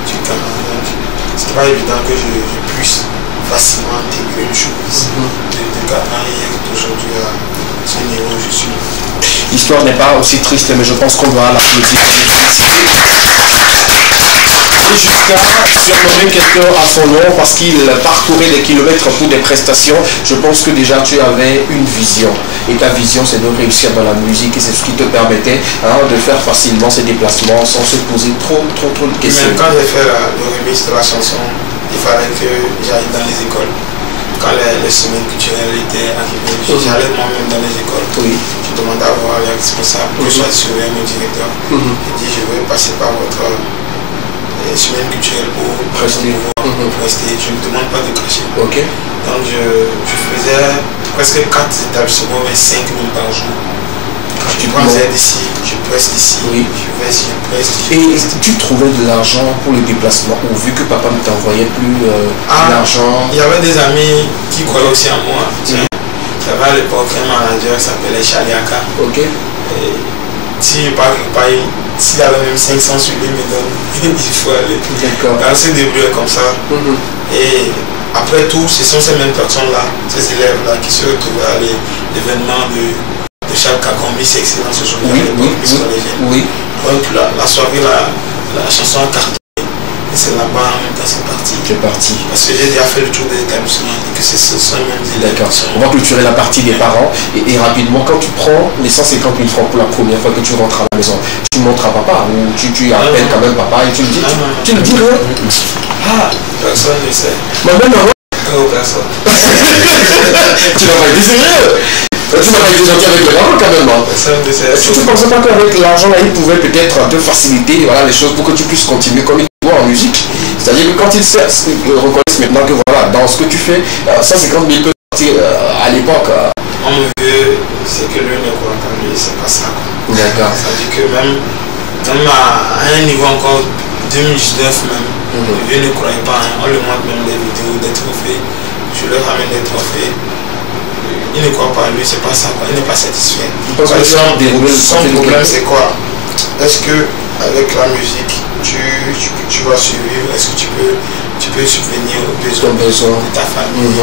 du Cameroun. C'était pas évident que je puisse facilement intégrer une chose de Ghana et aujourd'hui à ce niveau où je suis. L'histoire n'est pas aussi triste, mais je pense qu'on doit l'applaudir. Et jusqu'à surnommer quelqu'un à son nom parce qu'il parcourait des kilomètres pour des prestations, je pense que déjà tu avais une vision. Et ta vision, c'est de réussir dans la musique et c'est ce qui te permettait de faire facilement ces déplacements sans se poser trop de questions. Même quand j'ai fait le remix de la chanson, il fallait que j'aille dans les écoles. Quand les semaines culturelles étaient arrivées, j'allais moi-même dans les écoles. Je demandais à voir les responsables, que ce soit le surveillant ou le directeur. Je dis, je vais passer par votre semaine culturelle pour prester. Je ne demande pas de cacher. Donc je faisais presque 4 établissements, mais 5 000 par jour. Je prends d'ici, je preste ici, je vais ici, je preste. Et tu trouvais de l'argent pour les déplacements ou vu que papa ne t'envoyait plus l'argent? Il y avait des amis qui croyaient aussi en moi. J'avais à l'époque un manager qui s'appelait Chaliaka. Si je pars quelque part, s'il avait même 500 sur lui, il me donne, il faut aller. On s'est débrouillé comme ça. Et après tout, ce sont ces mêmes personnes-là, ces élèves-là qui se retrouvaient à l'événement de chaque Kakombi, c'est excellent ce jour-là. Donc la soirée, la chanson a cartonné. Et c'est là-bas, en même temps, c'est parti. Parce que j'ai déjà fait le tour des établissements et que c'est ce sont les mêmes élèves. D'accord. On va clôturer la partie des parents. Et rapidement, quand tu prends les 150 000 francs pour la première fois que tu rentres à la maison, tu montres à papa ou tu appelles quand même papa et tu le dis? Tu ne dis rien? Personne ne sait. Même personne. Tu n'as pas été sérieux? Tu n'as pas été gentil avec l'argent quand même. Tu ne pensais pas qu'avec l'argent là, il pouvait peut-être te faciliter les choses pour que tu puisses continuer comme il doit en musique? C'est-à-dire que quand ils reconnaissent maintenant que voilà, dans ce que tu fais, 150 000 peut sortir à l'époque. On me veut, c'est que lui ne croit pas, lui, c'est pas ça. D'accord. Ça veut dire que même à un niveau encore 2019 même, lui ne croyait pas, on le montre même des vidéos, des trophées, je leur ramène des trophées. Il ne croit pas, lui, c'est pas ça, il n'est pas satisfait. Son problème, c'est quoi? Est-ce que avec la musique, tu vas survivre? Est-ce que tu peux subvenir aux besoins de ta famille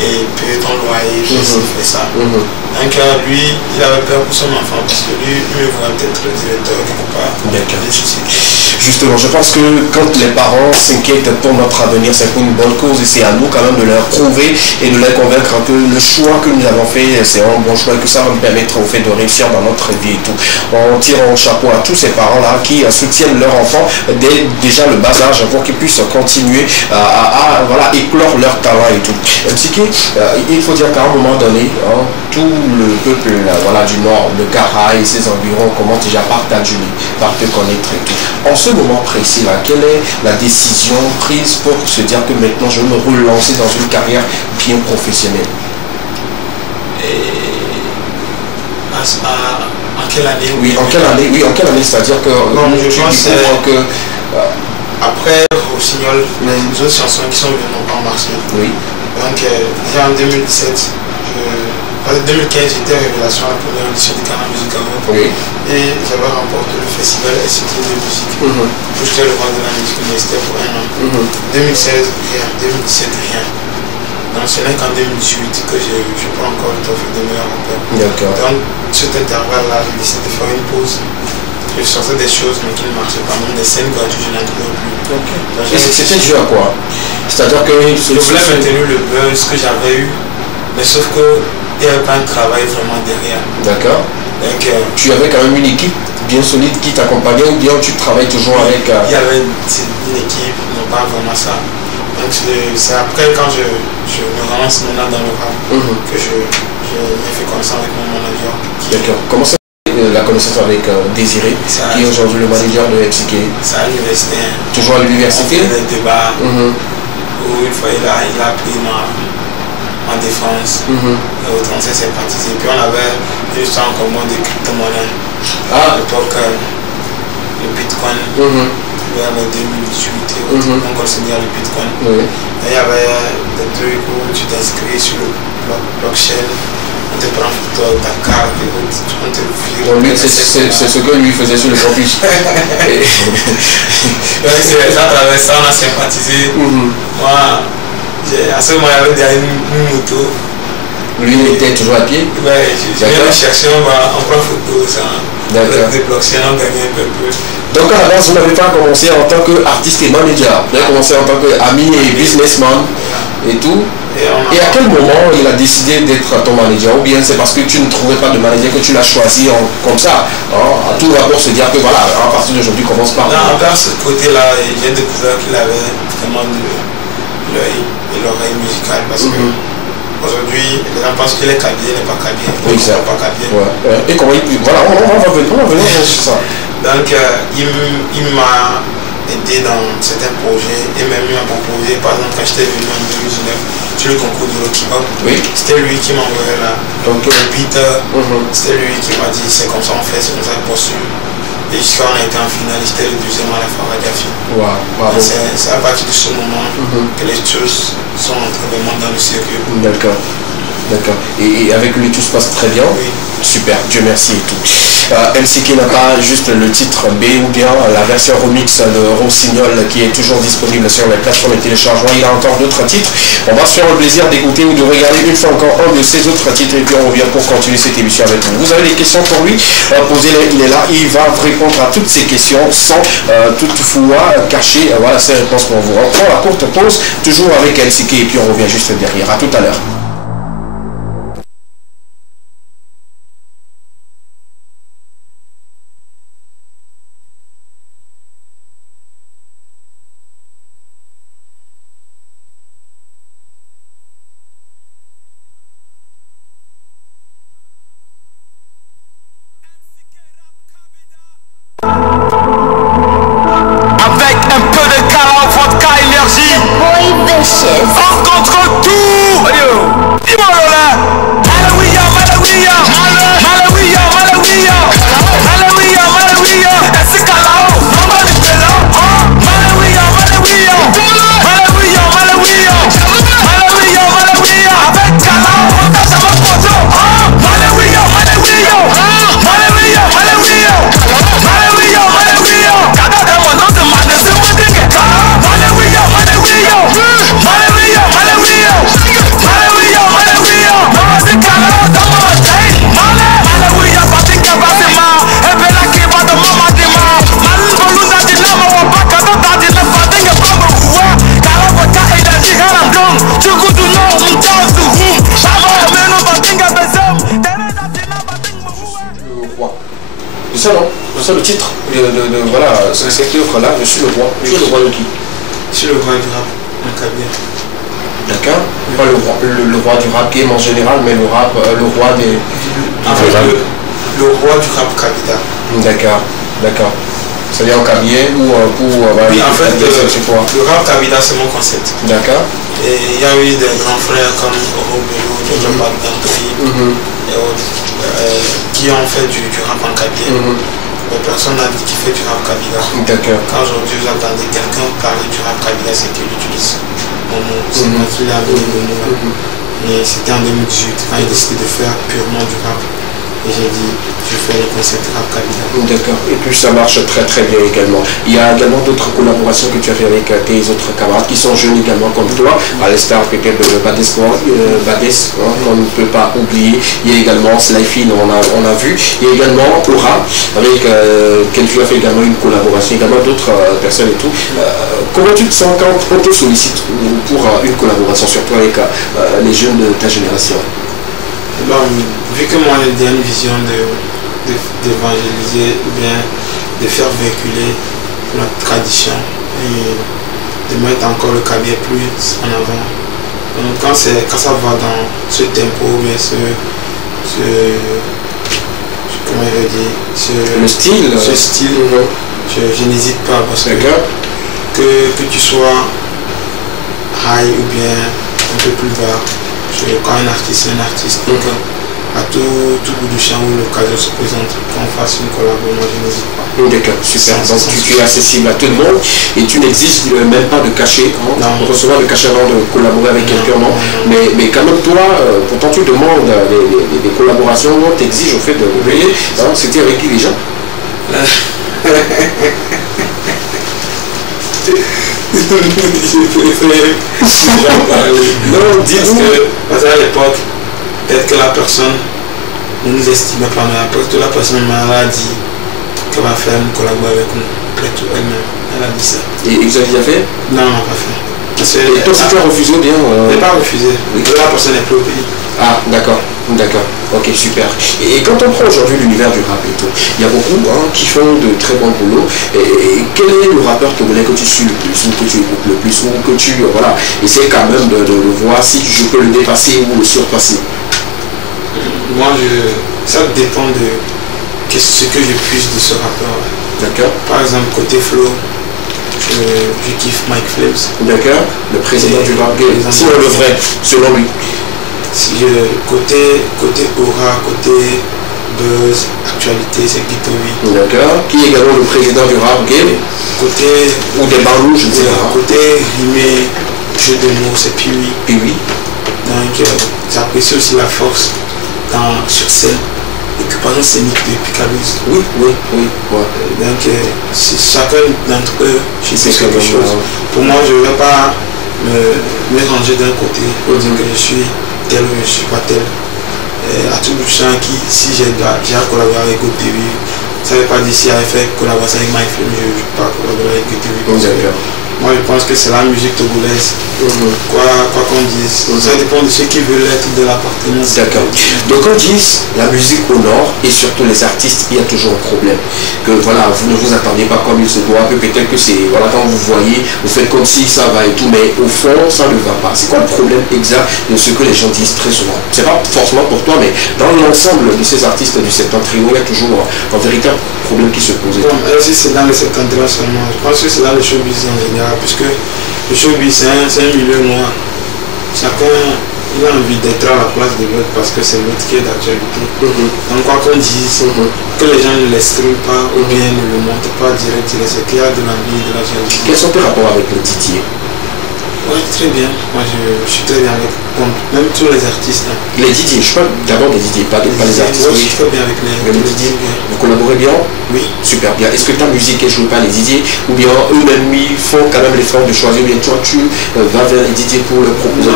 et payer ton loyer, faire ça? Donc lui, il avait peur pour son enfant parce que lui, il me voit peut-être le directeur quelque part des sociétés. Justement, je pense que quand les parents s'inquiètent pour notre avenir, c'est pour une bonne cause et c'est à nous quand même de leur prouver et de les convaincre que le choix que nous avons fait, c'est un bon choix et que ça va nous permettre au fait de réussir dans notre vie et tout. On tire un chapeau à tous ces parents-là qui soutiennent leur enfant dès déjà le bas âge pour qu'ils puissent continuer à éclore leur talent et tout. Psyché, il faut dire qu'à un moment donné, tout le peuple du Nord, de Cara et ses environs commence déjà par t'adjurer, par te connaître et tout. En ce moment précis là, quelle est la décision prise pour se dire que maintenant je vais me relancer dans une carrière bien professionnelle? En quelle année? En quelle année, c'est-à-dire que je pense que après Rossignol, les autres chansons qui sont venues n'ont pas marché. Donc déjà en 2017, en 2015, j'étais révélation à la première édition du Canal Music Award et j'avais remporté le festival SCT de musique. J'étais le roi de la musique, mais c'était pour un an. 2016, rien. 2017, rien. Donc ce n'est qu'en 2018 que je prends encore le trophée de meilleur rappeur. Donc cet intervalle-là, j'ai décidé de faire une pause. Je sortais des choses mais qui ne marchaient pas, même des scènes gratuites, je n'en trouvais plus. Et c'était dû à quoi? C'est-à-dire que je voulais maintenir le buzz que j'avais eu, mais sauf que il n'y avait pas un travail vraiment derrière. D'accord. Tu avais quand même une équipe bien solide qui t'accompagnait ou bien tu travailles toujours avec... Il y avait une équipe, non pas vraiment ça. Donc c'est après quand je me relance maintenant dans le rap que je me fais connaissance avec mon manager. D'accord. Comment ça la connaissance avec Désiré, qui est aujourd'hui le manager de MCK? C'est à l'université. Toujours à l'université? On fait des débats où il a pris en défense. Et autant on s'est sympathisé. Puis on avait une histoire en commun de crypto-monnaie. À l'époque, le Bitcoin, vers le 2018 et autres, on considère le Bitcoin. Et il y avait des trucs où tu t'inscris sur le blockchain, on te prend ta carte et on te vire. C'est ce que lui faisait sur le campus. C'est à travers ça, on a sympathisé. Moi, à ce moment, il y avait déjà une moto. Lui, il était toujours à pied? Oui, je viens le chercher, on prend photo, on débloquait, on gagnait un peu plus. Donc à la base, vous n'avez pas commencé en tant qu'artiste et manager, vous avez commencé en tant qu'ami et businessman et tout. Et à quel moment il a décidé d'être ton manager? Ou bien c'est parce que tu ne trouvais pas de manager que tu l'as choisi comme ça, à tout rapport se dire que voilà, à partir d'aujourd'hui, commence par... Non, vers ce côté-là, j'ai découvert qu'il avait vraiment l'œil et l'oreille musicale parce que aujourd'hui, les gens pensent qu'il est cabien, il n'est pas cabien. Oui, c'est pas cabien. Et comment il... Voilà, on va venir sur ça. Donc, il m'a aidé dans certains projets et même il m'a proposé, par exemple, quand j'étais venu en 2019 sur le concours de Rocky Pop, c'était lui qui m'a envoyé là. Donc, le beat, c'était lui qui m'a dit c'est comme ça on fait, c'est comme ça qu'on poursuit. Et jusqu'à on a été en finale, j'étais le deuxième à la fin à Diafi. C'est à partir de ce moment que les choses sont entrées vraiment dans le circuit. D'accord. D'accord. Et avec lui, tout se passe très bien? Oui. Super, Dieu merci et tout. MCK n'a pas juste le titre B ou bien la version remix de Rossignol qui est toujours disponible sur les plateformes de téléchargement. Il a encore d'autres titres. On va se faire le plaisir d'écouter ou de regarder une fois encore un de ses autres titres et puis on revient pour continuer cette émission avec vous. Vous avez des questions pour lui? Posez-les, il est là. Il va répondre à toutes ces questions sans toutefois cacher voilà, ces réponses pour vous. On prend la courte pause, toujours avec MCK et puis on revient juste derrière. À tout à l'heure. C'est le titre voilà, cette œuvre-là, je suis le roi. Je suis le roi de qui? Je suis le roi du rap, le cabien. D'accord. Pas le roi du rap game en général, mais le rap, le roi des... le roi du rap kabila. D'accord, d'accord. C'est-à-dire en cabien ou pour... oui, en fait, le rap kabila, c'est mon concept. D'accord. Et il y a eu des grands frères comme Robelo, Jojo Bagdantri et autres qui ont fait du rap en kabien. Personne n'a dit qu'il fait du rap kabila. Quand aujourd'hui vous entendez quelqu'un parler du rap kabila, c'est qu'il utilise mon nom. C'est moi qui l'ai amené le nom. Et c'était en 2018 quand il a décidé de faire purement du rap. Et j'ai dit, je fais les concerts Rap Kabila. D'accord. Et puis ça marche très très bien également. Il y a également d'autres collaborations que tu as fait avec tes autres camarades qui sont jeunes également comme toi, à l'instar peut-être de Bades, on ne peut pas oublier. Il y a également Slyfin, on a vu. Il y a également Aura, avec quel tu as fait également une collaboration, également d'autres personnes et tout. Comment tu te sens quand on te sollicite pour une collaboration, surtout avec les jeunes de ta génération? Bon, vu que moi j'ai une vision d'évangéliser ou bien de faire véhiculer notre tradition et de mettre encore le cabinet plus en avant. Donc quand ça va dans ce tempo, bien comment je veux dire, le style, ce style, je n'hésite pas parce que tu sois high ou bien un peu plus bas. Quand un artiste est un artiste, donc à tout bout du champ où l'occasion se présente, qu'on fasse une collaboration, je n'hésite pas. D'accord, super. Donc tu es accessible à tout le monde et tu n'exiges même pas de cachet, pour recevoir de cachet avant de collaborer avec quelqu'un, non. Mais quand même toi, pourtant tu demandes des collaborations, on t'exige au fait de payer. C'était avec qui déjà? Non, disent que, parce qu'à l'époque, peut-être que la personne ne nous estimait pas, mais après que la personne m'a dit qu'elle va faire une collaboration avec nous, peut-être elle-même, elle a dit ça. Et vous avez déjà fait? Non, on n'a pas fait. Et toi, si tu as refusé bien je n'ai pas refusé, la personne n'est plus au pays. Ah, d'accord. D'accord, ok, super. Et quand on prend aujourd'hui l'univers du rap et tout, il y a beaucoup qui font de très bons boulots. Et quel est le rappeur togolais que tu suis le plus, ou que tu écoutes le plus, ou que tu essaies quand même de voir si je peux le dépasser ou le surpasser? Moi, ça dépend de ce que je puisse de ce rappeur. D'accord. Par exemple, côté flow, je kiffe Mike Flames. D'accord, le président du rap game. Sinon le vrai, selon lui. Si côté aura, côté buzz, actualité, c'est Guitovi. D'accord. Qui est également le président du rap game. Côté ou des barous, je ne sais pas. Côté rimé, jeu de mots, c'est Piwi. Piwi. Donc j'apprécie aussi la force sur scène, occupation scénique de Picalouz. Oui. Ouais. Donc chacun d'entre eux, je sais quelque chose. Pour moi, je ne vais pas me ranger d'un côté pour dire que je suis tel ou je ne suis pas tel. À tout bout de champ, si j'ai collaboré avec GoTV, ça ne veut pas dire si j'avais fait collaboration avec Mike Flame, je ne vais pas collaborer avec GoTV. Moi je pense que c'est la musique togolaise, quoi qu'on dise. Ça dépend de ceux qui veulent être de l'appartenance. D'accord. Donc on dit la musique au nord et surtout les artistes, il y a toujours un problème. Que voilà, vous ne vous attendez pas comme il se doit, peut-être que c'est, voilà, quand vous voyez, vous faites comme si ça va et tout, mais au fond ça ne va pas. C'est quoi le problème exact de ce que les gens disent très souvent? C'est pas forcément pour toi, mais dans l'ensemble de ces artistes du septentrion, il y a toujours un véritable problème qui se pose. C'est dans le septentrion seulement, je pense que c'est dans le showbiz en général, puisque le showbiz c'est un milieu noir. Chacun il a envie d'être à la place de l'autre parce que c'est l'autre qui est d'actualité. Donc quoi qu'on dise, que les gens ne l'expriment pas ou bien ne le montrent pas direct, c'est qu'il y a de l'envie, de la jalousie. Quels sont tes rapports avec le Didier? Oui, très bien. Moi, je suis très bien avec même tous les artistes. Les DJ, je parle d'abord des DJ, pas les artistes. Oui, je suis très bien avec les DJ. Vous collaborez bien? Oui. Super bien. Est-ce que ta musique est jouée par les DJ ou bien eux-mêmes ils font quand même l'effort de choisir, ou bien toi tu vas vers les DJ pour le proposer?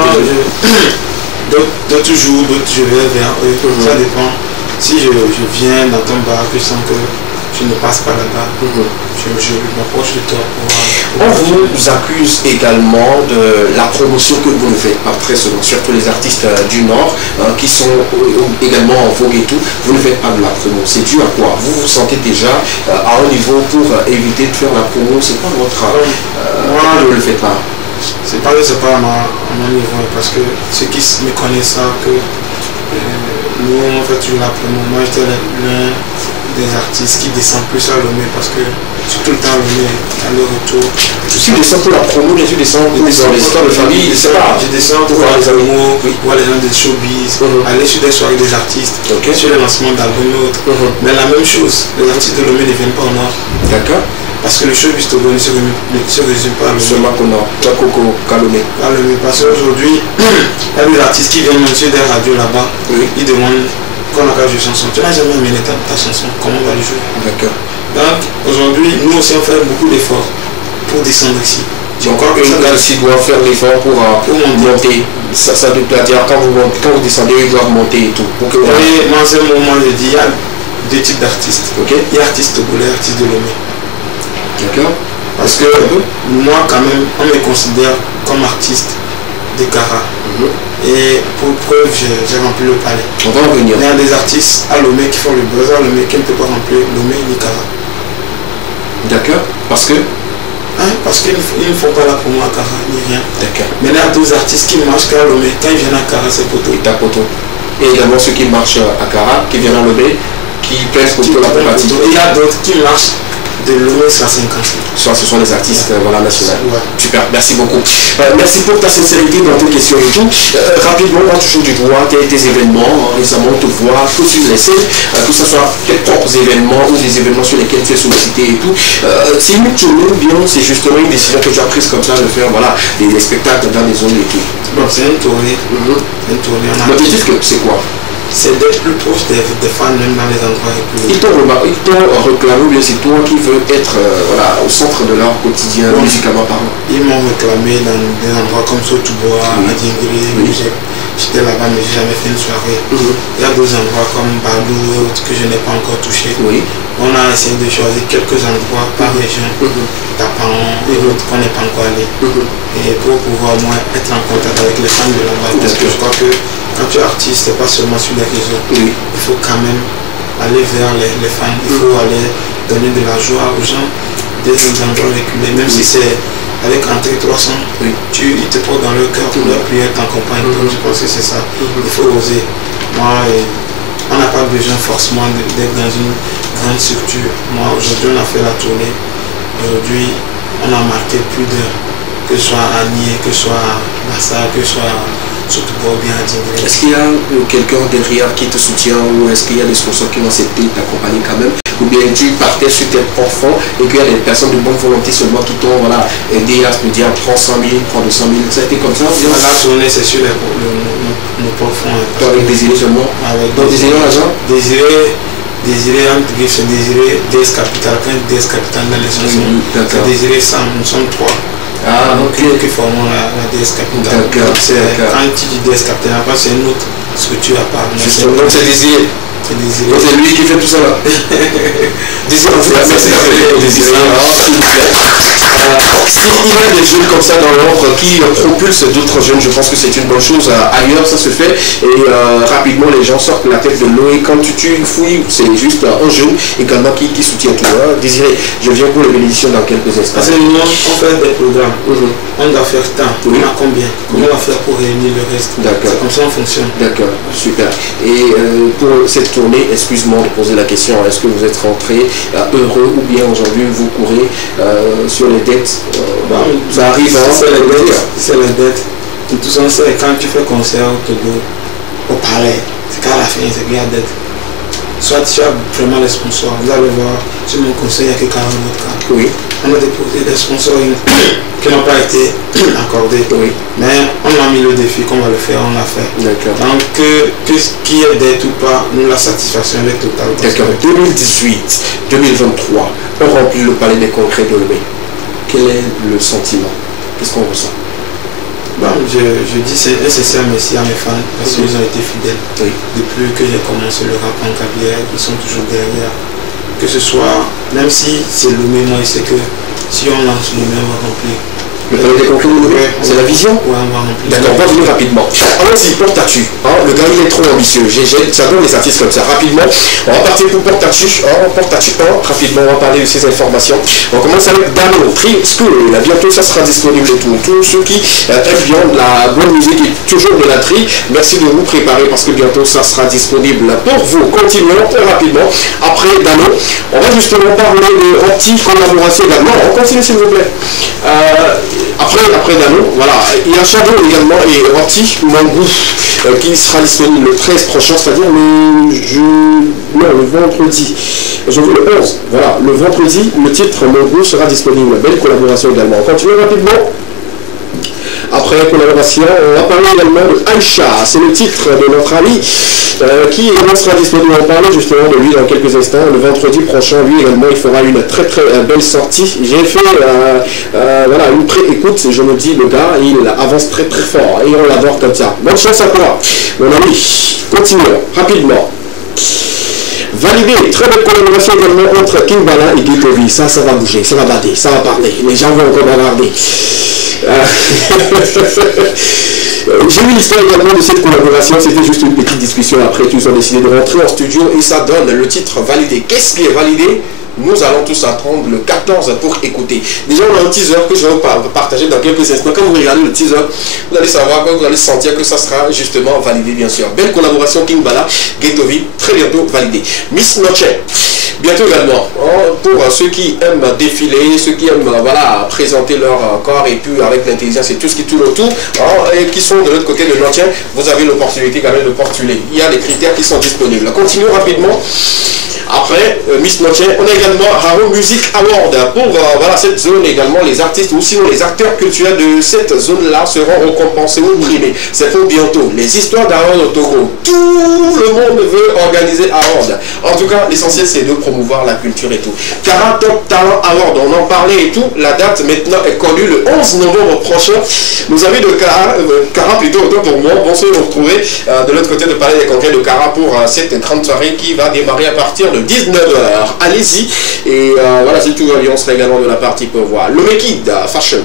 D'autres jours, d'autres je vais vers eux. Ça dépend. Si je viens dans ton bar, que je sens que je ne passe pas là-bas, je m'approche de toi. On vous accuse également de la promotion que vous ne faites pas très souvent, surtout les artistes du Nord qui sont également en vogue et tout. Vous ne faites pas de la promo. C'est dû à quoi? Vous vous sentez déjà à un niveau pour éviter de faire la promo? C'est pas votre... Moi, je ne le fais pas. C'est pas à mon niveau, parce que ceux qui me connaissent savent que nous on fait toujours la promo. Moi j'étais l'un des artistes qui descend plus à Lomé parce que c'est tout le temps Lomé à le retour. Tu descends pour la promo, tu descends pour les histoires de famille, je descends pour voir les promos, voir les gens des showbiz, aller sur des soirées des artistes, sur les lancements d'albums et autres. Mais la même chose, les artistes de Lomé ne viennent pas au Nord. D'accord. Parce que le showbiz togolais ne se résume pas à Lomé. Seulement au Nord, parce qu'aujourd'hui, il y a des artistes qui viennent même sur des radios là-bas, ils demandent qu'on a qu'à jouer chanson. Tu n'as jamais amené ta chanson, comment on va le jouer? D'accord. Donc aujourd'hui, nous aussi on fait beaucoup d'efforts pour descendre ici. J'ai encore que là aussi doit faire l'effort pour monter. Ça doit dire quand vous descendez, ils doivent monter et tout. Oui, moi à ce moment je dis il y a deux types d'artistes. Okay. Il y a artiste togolais, artiste de Lomé. D'accord. Parce que moi quand même, on me considère comme artiste de Kara. Et pour preuve, j'ai rempli le palais. On va en venir. Il y a des artistes à Lomé qui font le buzz à Lomé qui ne peuvent pas remplir Lomé ni Kara. D'accord. Parce que parce qu'ils ne font pas la promo à Kara ni rien. D'accord. Mais il y a d'autres artistes qui marchent qu'à Lomé. Quand ils viennent à Kara, c'est poteau. Et poteau. Et également ceux qui marchent à Kara, qui viennent à Lomé, qui pèsent pour la compagnie. Et il y a d'autres qui marchent de Lomé sur 50. Soit ce sont les artistes voilà, nationaux. Ouais. Super, merci beaucoup. Merci pour ta sincérité dans tes questions et tout. Rapidement, on toujours du droit, tes événements, récemment on te voit, tout sur les scènes, que ce soit tes propres événements ou des événements sur lesquels tu es sollicité et tout. C'est une tournée ou bien c'est justement une décision que tu as prise comme ça de faire voilà, des spectacles dans des zones et tout? Bon, c'est une tournée. Une tournée. L'objectif, c'est quoi? C'est d'être plus proche des fans même dans les endroits reculés. Ils t'ont réclamé ou bien c'est toi qui veux être voilà, au centre de leur quotidien, musicalement parlant? Ils m'ont réclamé dans des endroits comme Sotubois, à Djingri, j'étais là-bas mais j'ai jamais fait une soirée. Il y a d'autres endroits comme Badou et autres que je n'ai pas encore touché. On a essayé de choisir quelques endroits par région, Tapan et autres qu'on n'est pas encore allé. Et pour pouvoir au moins être en contact avec les fans de là-bas. Parce que je crois que quand tu es artiste, c'est pas seulement sur les réseaux. Il faut quand même aller vers les fans. Il faut aller donner de la joie aux gens des endroits reculés. Même si c'est avec entrée 300, ils te portent dans leur cœur pour leur prière t'accompagne. Donc je pense que c'est ça. Il faut oser. Moi, on n'a pas besoin forcément d'être dans une grande structure. Moi, aujourd'hui, on a fait la tournée. Aujourd'hui, on a marqué plus d'un. Que ce soit à Nié, que ce soit à Massa, que ce soit surtout pas bien à Djingri. Est-ce qu'il y a quelqu'un derrière qui te soutient ou est-ce qu'il y a des sponsors qui ont accepté t'accompagner quand même? Ou bien tu partais sur tes propres fonds et qu'il y a des personnes de bonne volonté seulement qui t'ont voilà, aidé à se dire prends 100 000, prends 200 000, ça a été comme ça? La tournée c'est sur nos propres fonds. Avec Désiré seulement? Donc Désiré l'argent? Désiré entre griffes, c'est Désiré DS Capital. Quand DS Capital dans les chansons, c'est Désiré Sam, nous sommes trois. Qui formons la DS Capital. Quand tu dis DS Capital, après c'est une autre structure à part. Donc c'est Désiré. Donc c'est lui qui fait tout ça là. Désiré, merci d'appeler Désiré. S'il y a des jeunes comme ça dans l'ombre qui propulsent d'autres jeunes, je pense que c'est une bonne chose. Ailleurs, ça se fait. Et rapidement, les gens sortent la tête de l'eau. Et quand tu fouilles, c'est juste un jeune également qui soutient tout. Désiré, je viens pour les bénédictions dans quelques instants. Parce que nous, on fait des programmes. On doit faire tant. On a combien? Comment on va faire pour réunir le reste? D'accord. C'est comme ça on fonctionne. D'accord, super. Et pour cette tournée, excuse-moi de poser la question, est-ce que vous êtes rentré heureux ou bien aujourd'hui vous courez sur les dettes? Ça arrive, c'est les dettes. De toute façon, c'est quand tu fais concert au Togo, au palais, c'est qu'à la fin, c'est qu'il y a dette. Soit tu as vraiment les sponsors, vous allez voir, sur mon conseil, il y a que 40 autres cas. Oui. On a déposé des sponsors qui n'ont pas été accordés. Oui. Mais on a mis le défi qu'on va le faire, on l'a fait. D'accord. Donc, qu'il y ait dette ou pas, nous, la satisfaction est totale. D'accord. 2018, 2023, on remplit le palais des congrès de Lomé. Quel est le sentiment? Qu'est-ce qu'on ressent? Bon, je dis c'est un sincère merci à mes fans parce qu'ils ont été fidèles. Oui. Depuis que j'ai commencé le rap en Kabylie, ils sont toujours derrière. Que ce soit, même si c'est Lomé, moi je sais que si on lance Lomé, on va remplir. Le palais des congrès de Lomé, c'est la vision? Oui, on va remplir. D'accord, on va venir rapidement. Allons-y, Porte-à-Tu. Le gars il est trop ambitieux. J'adore les artistes comme ça. Rapidement, on va partir pour Porte-à-Tu. Rapidement, on va parler de ces informations. On commence avec Dano, Free School. Bientôt, ça sera disponible et tout. Tous ceux qui aiment bien la bonne musique et toujours de la tri, merci de vous préparer parce que bientôt, ça sera disponible pour vous. Continuons très rapidement. Après Dano, on va justement parler de anti-collaboration également. On continue s'il vous plaît. Après Dano, voilà, il y a Shadow également et Anti Mangou qui sera disponible le 13 prochain, c'est-à-dire le vendredi. Je veux le 11, voilà, le vendredi, le titre Mangou sera disponible. Belle collaboration également. On continue rapidement. Après après collaboration, on va parler également de Aïcha. C'est le titre de notre ami qui sera disponible. On va parler justement de lui dans quelques instants. Le vendredi prochain, lui également, il fera une très très belle sortie. J'ai fait voilà, une pré-écoute. Je me dis, le gars, il avance très très fort et on l'adore comme ça. Bonne chance à toi, mon ami. Continuons rapidement. Validé, très belle collaboration également entre Kimbala et Getovi. Ça va bouger, ça va bader, ça va parler. Les gens vont encore bavarder. J'ai eu l'histoire également de cette collaboration, c'était juste une petite discussion. Après, ils ont décidé de rentrer en studio et ça donne le titre validé. Qu'est-ce qui est validé? Nous allons tous attendre le 14 pour écouter. Déjà, on a un teaser que je vais vous partager dans quelques instants. Quand vous regardez le teaser, vous allez savoir, vous allez sentir que ça sera justement validé, bien sûr. Belle collaboration Kimbala, Getovi, très bientôt validé. Miss Noche, bientôt également, pour ceux qui aiment défiler, ceux qui aiment voilà, présenter leur corps et puis avec l'intelligence et tout ce qui tourne autour, et qui sont de l'autre côté de Noche, vous avez l'opportunité quand même de postuler. Il y a des critères qui sont disponibles. Continuons rapidement. Après Miss Noche, on a également Haro Music Award pour voilà, cette zone également. Les artistes ou sinon les acteurs culturels de cette zone-là seront récompensés ou primés. C'est pour bientôt. Les histoires d'Harold au Togo. Tout le monde veut organiser Harold. En tout cas, l'essentiel c'est de promouvoir la culture et tout. Kara Top Talent Award, on en parlait et tout. La date maintenant est connue le 11 novembre prochain. Nos amis de Kara plutôt autant pour moi, vont se retrouver de l'autre côté de Palais des Congrès de Kara pour cette grande soirée qui va démarrer à partir de 19h. Allez-y. Et voilà, si tout va bien, on sera également de la partie pour voir. Le Mekid Fashion.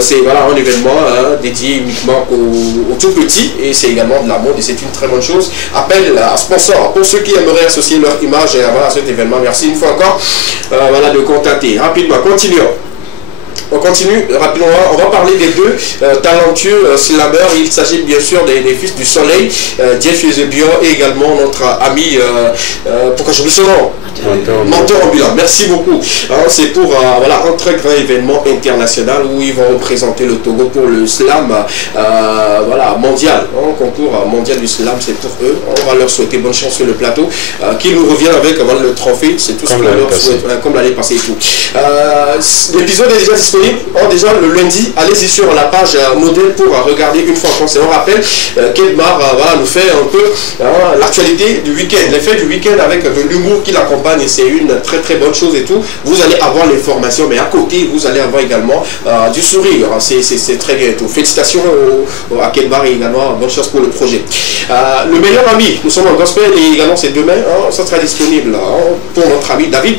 C'est voilà, un événement dédié uniquement aux tout petits. Et c'est également de la mode et c'est une très bonne chose. Appel à sponsor pour ceux qui aimeraient associer leur image à cet événement. Merci une fois encore voilà, de contacter. Rapidement, continuons. On continue rapidement, on va parler des deux talentueux slameurs. Il s'agit bien sûr des fils du soleil, Jeff Yezebio et également notre ami, pourquoi j'oublie son nom, Menteur ambulant. Merci beaucoup. C'est pour voilà, un très grand événement international où ils vont représenter le Togo pour le slam voilà, mondial. Concours mondial du slam, c'est pour eux. On va leur souhaiter bonne chance sur le plateau. Qu'ils nous reviennent avec voilà, le trophée. C'est tout ce qu'on leur souhaite, comme l'année passée et tout. L'épisode est déjà disponible. Déjà le lundi, allez-y sur la page modèle pour regarder une fois encore. On rappelle qu'Edmar voilà, nous fait un peu l'actualité du week-end, l'effet du week-end avec de l'humour qui l'accompagne et c'est une très très bonne chose et tout. Vous allez avoir l'information, mais à côté vous allez avoir également du sourire. C'est très bien et tout. Félicitations à Kedmar et également bonne chance pour le projet. Le meilleur ami, nous sommes en gospel et également c'est demain, ça sera disponible pour notre ami David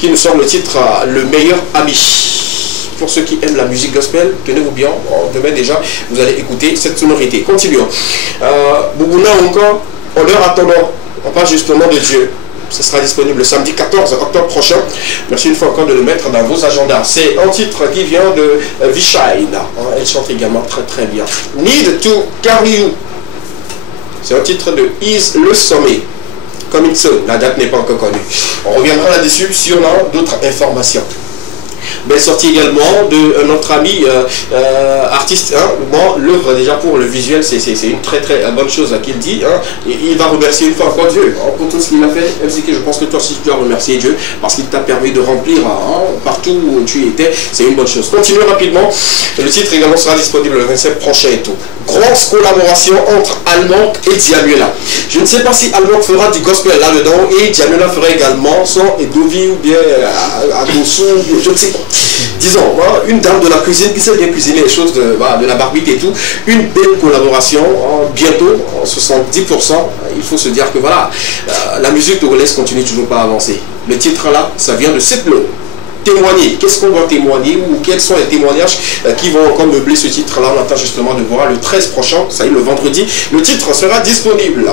qui nous sort le titre Le meilleur ami. Pour ceux qui aiment la musique gospel, tenez-vous bien, demain déjà, vous allez écouter cette sonorité. Continuons. Boubouna encore, en leur attendant, on parle justement de Dieu. Ce sera disponible le samedi 14 octobre prochain. Merci une fois encore de le mettre dans vos agendas. C'est un titre qui vient de Vishine. Elle chante également très très bien. Need to carry you. C'est un titre de Is le sommet. Comme il se, la date n'est pas encore connue. On reviendra là-dessus si on a d'autres informations. Belle sortie également de notre ami artiste. Bon, l'œuvre déjà pour le visuel, c'est une très très bonne chose qu'il dit. Il va remercier une fois encore Dieu pour tout ce qu'il a fait. MCK, je pense que toi aussi tu dois remercier Dieu parce qu'il t'a permis de remplir partout où tu étais. C'est une bonne chose. Continuons rapidement. Le titre également sera disponible le 27 prochain et tout. Grosse collaboration entre Almond et Dianuela. Je ne sais pas si Almond fera du gospel là-dedans et Dianuela fera également son Edovi ou bien Agosu, je ne sais pas. Disons, une dame de la cuisine qui sait bien cuisiner les choses de la barbite et tout. Une belle collaboration, bientôt, 70%. Il faut se dire que voilà, la musique togolaise continue toujours pas à avancer. Le titre là, ça vient de Setlo. Témoigner. Qu'est-ce qu'on va témoigner ou quels sont les témoignages qui vont encore meubler ce titre-là? On attend justement de voir le 13 prochain, ça y est, le vendredi. Le titre sera disponible.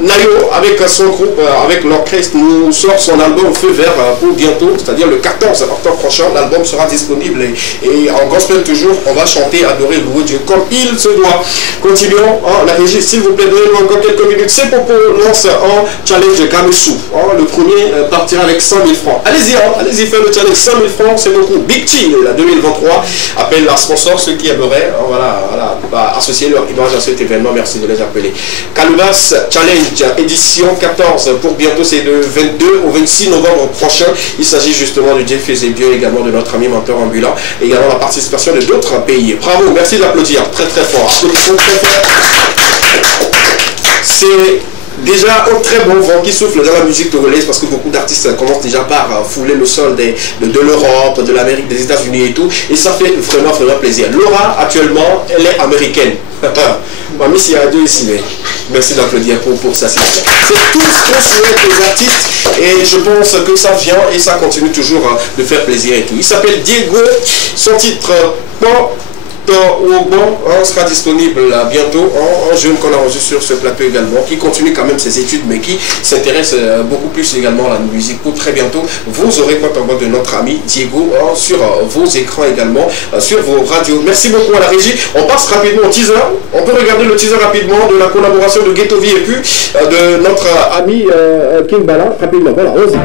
Nayo, avec son groupe, avec l'orchestre, nous sort son album Feu Vert pour bientôt, c'est-à-dire le 14 octobre prochain. L'album sera disponible et en gospel toujours, on va chanter, adorer, louer Dieu comme il se doit. Continuons. La régie, s'il vous plaît, donnez-nous encore quelques minutes. C'est Popo lance un challenge Gamesu. Le premier partira avec 100 000 francs. Allez-y, allez-y, faites le challenge 5 000 francs, c'est beaucoup. Big T, la 2023, appelle la sponsor ceux qui aimeraient associer leur image à cet événement. Merci de les appeler. Calubas Challenge, édition 14, pour bientôt, c'est de 22 au 26 novembre prochain. Il s'agit justement du Jeff Fezebio, également de notre ami menteur ambulant, également la participation de d'autres pays. Bravo, merci d'applaudir, très très fort. Applaudissons très fort. C'est déjà un très bon vent qui souffle dans la musique togolaise parce que beaucoup d'artistes commencent déjà par fouler le sol de l'Europe, de l'Amérique, des États-Unis et tout. Et ça fait vraiment plaisir. Laura, actuellement, elle est américaine. Mamie, s'il y a deux ici, mais merci d'applaudir pour ça. C'est tout ce qu'on souhaite aux artistes et je pense que ça vient et ça continue toujours de faire plaisir et tout. Il s'appelle Diego, son titre sera disponible bientôt. Un jeune qu'on a reçu sur ce plateau également, qui continue quand même ses études, mais qui s'intéresse beaucoup plus également à la musique. Pour très bientôt, vous aurez compte en voix de notre ami Diego sur vos écrans également, sur vos radios. Merci beaucoup à la régie. On passe rapidement au teaser. On peut regarder le teaser rapidement de la collaboration de Ghetto Vie et puis de notre ami King Bala. Rapidement, voilà, vas-y.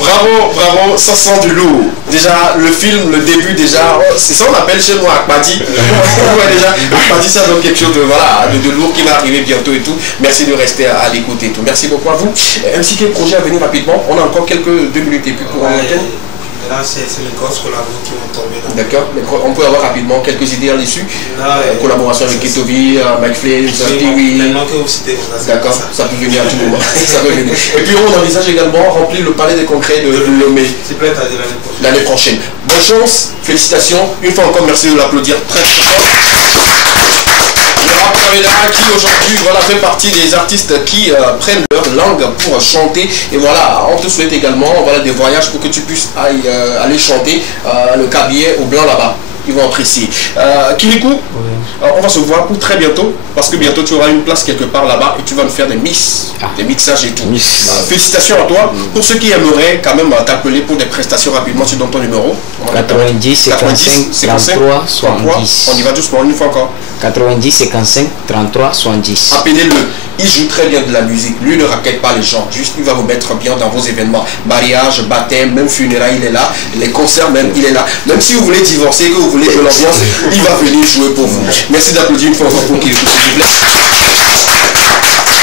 Bravo, ça sent du lourd. Déjà, le film, le début, déjà, c'est ça on appelle chez moi Akpadi. Déjà, Akpadi, ça donne quelque chose de lourd qui va arriver bientôt et tout. Merci de rester à l'écoute et tout. Merci beaucoup à vous. MCK projet à venir rapidement. On a encore quelques 2 minutes et puis pour un thème. Là, c'est les grosses collaborations qui vont tomber. D'accord, on peut avoir rapidement quelques idées là-dessus. Collaboration avec Ghetto Vie, Mike Flames, Piwi. D'accord, ça peut venir à tout moment. Ça peut venir. Et puis on envisage également remplir le palais des congrès de Lomé l'année prochaine. Bonne chance, félicitations. Une fois encore, merci de l'applaudir très très fort. Qui aujourd'hui fait partie des artistes qui prennent leur langue pour chanter et on te souhaite également des voyages pour que tu puisses aller chanter le cabier au blanc là-bas. Ils vont apprécier. Kilikou, on va se voir pour très bientôt parce que bientôt tu auras une place quelque part là-bas et tu vas me faire des mixages et tout. Félicitations à toi. Pour ceux qui aimeraient quand même t'appeler pour des prestations rapidement, tu donnes ton numéro. 90 55 33 70. On y va doucement une fois encore. 90 55 33 70. Appelez-le. Il joue très bien de la musique. Lui ne raquette pas les gens. Juste, il va vous mettre bien dans vos événements. Mariage, baptême, même funérailles, il est là. Les concerts, même, il est là. Même si vous voulez divorcer, que vous voulez de l'ambiance, il va venir jouer pour vous. Merci d'applaudir une fois pour qu'il vous plaît.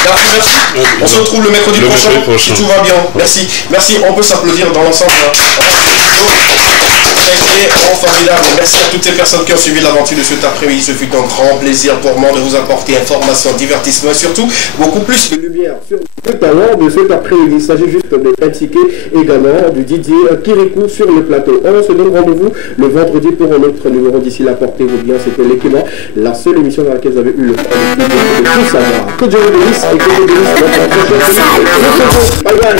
Merci. On se retrouve le mercredi prochain. Si tout va bien. Merci. Merci. On peut s'applaudir dans l'ensemble. Formidable. Merci à toutes ces personnes qui ont suivi l'aventure de cet après-midi. Ce fut un grand plaisir pour moi de vous apporter information, divertissement et surtout beaucoup plus de lumière sur le talent de cet après-midi. Il s'agit juste de pratiquer également du Didier Kirikou sur le plateau. On se donne rendez-vous le vendredi pour un autre numéro. D'ici là, portez-vous bien. C'était l'équipement, la seule émission dans laquelle vous avez eu le temps de tout savoir. Que Dieu vous bénisse et que Dieu vous bénisse. Bye bye.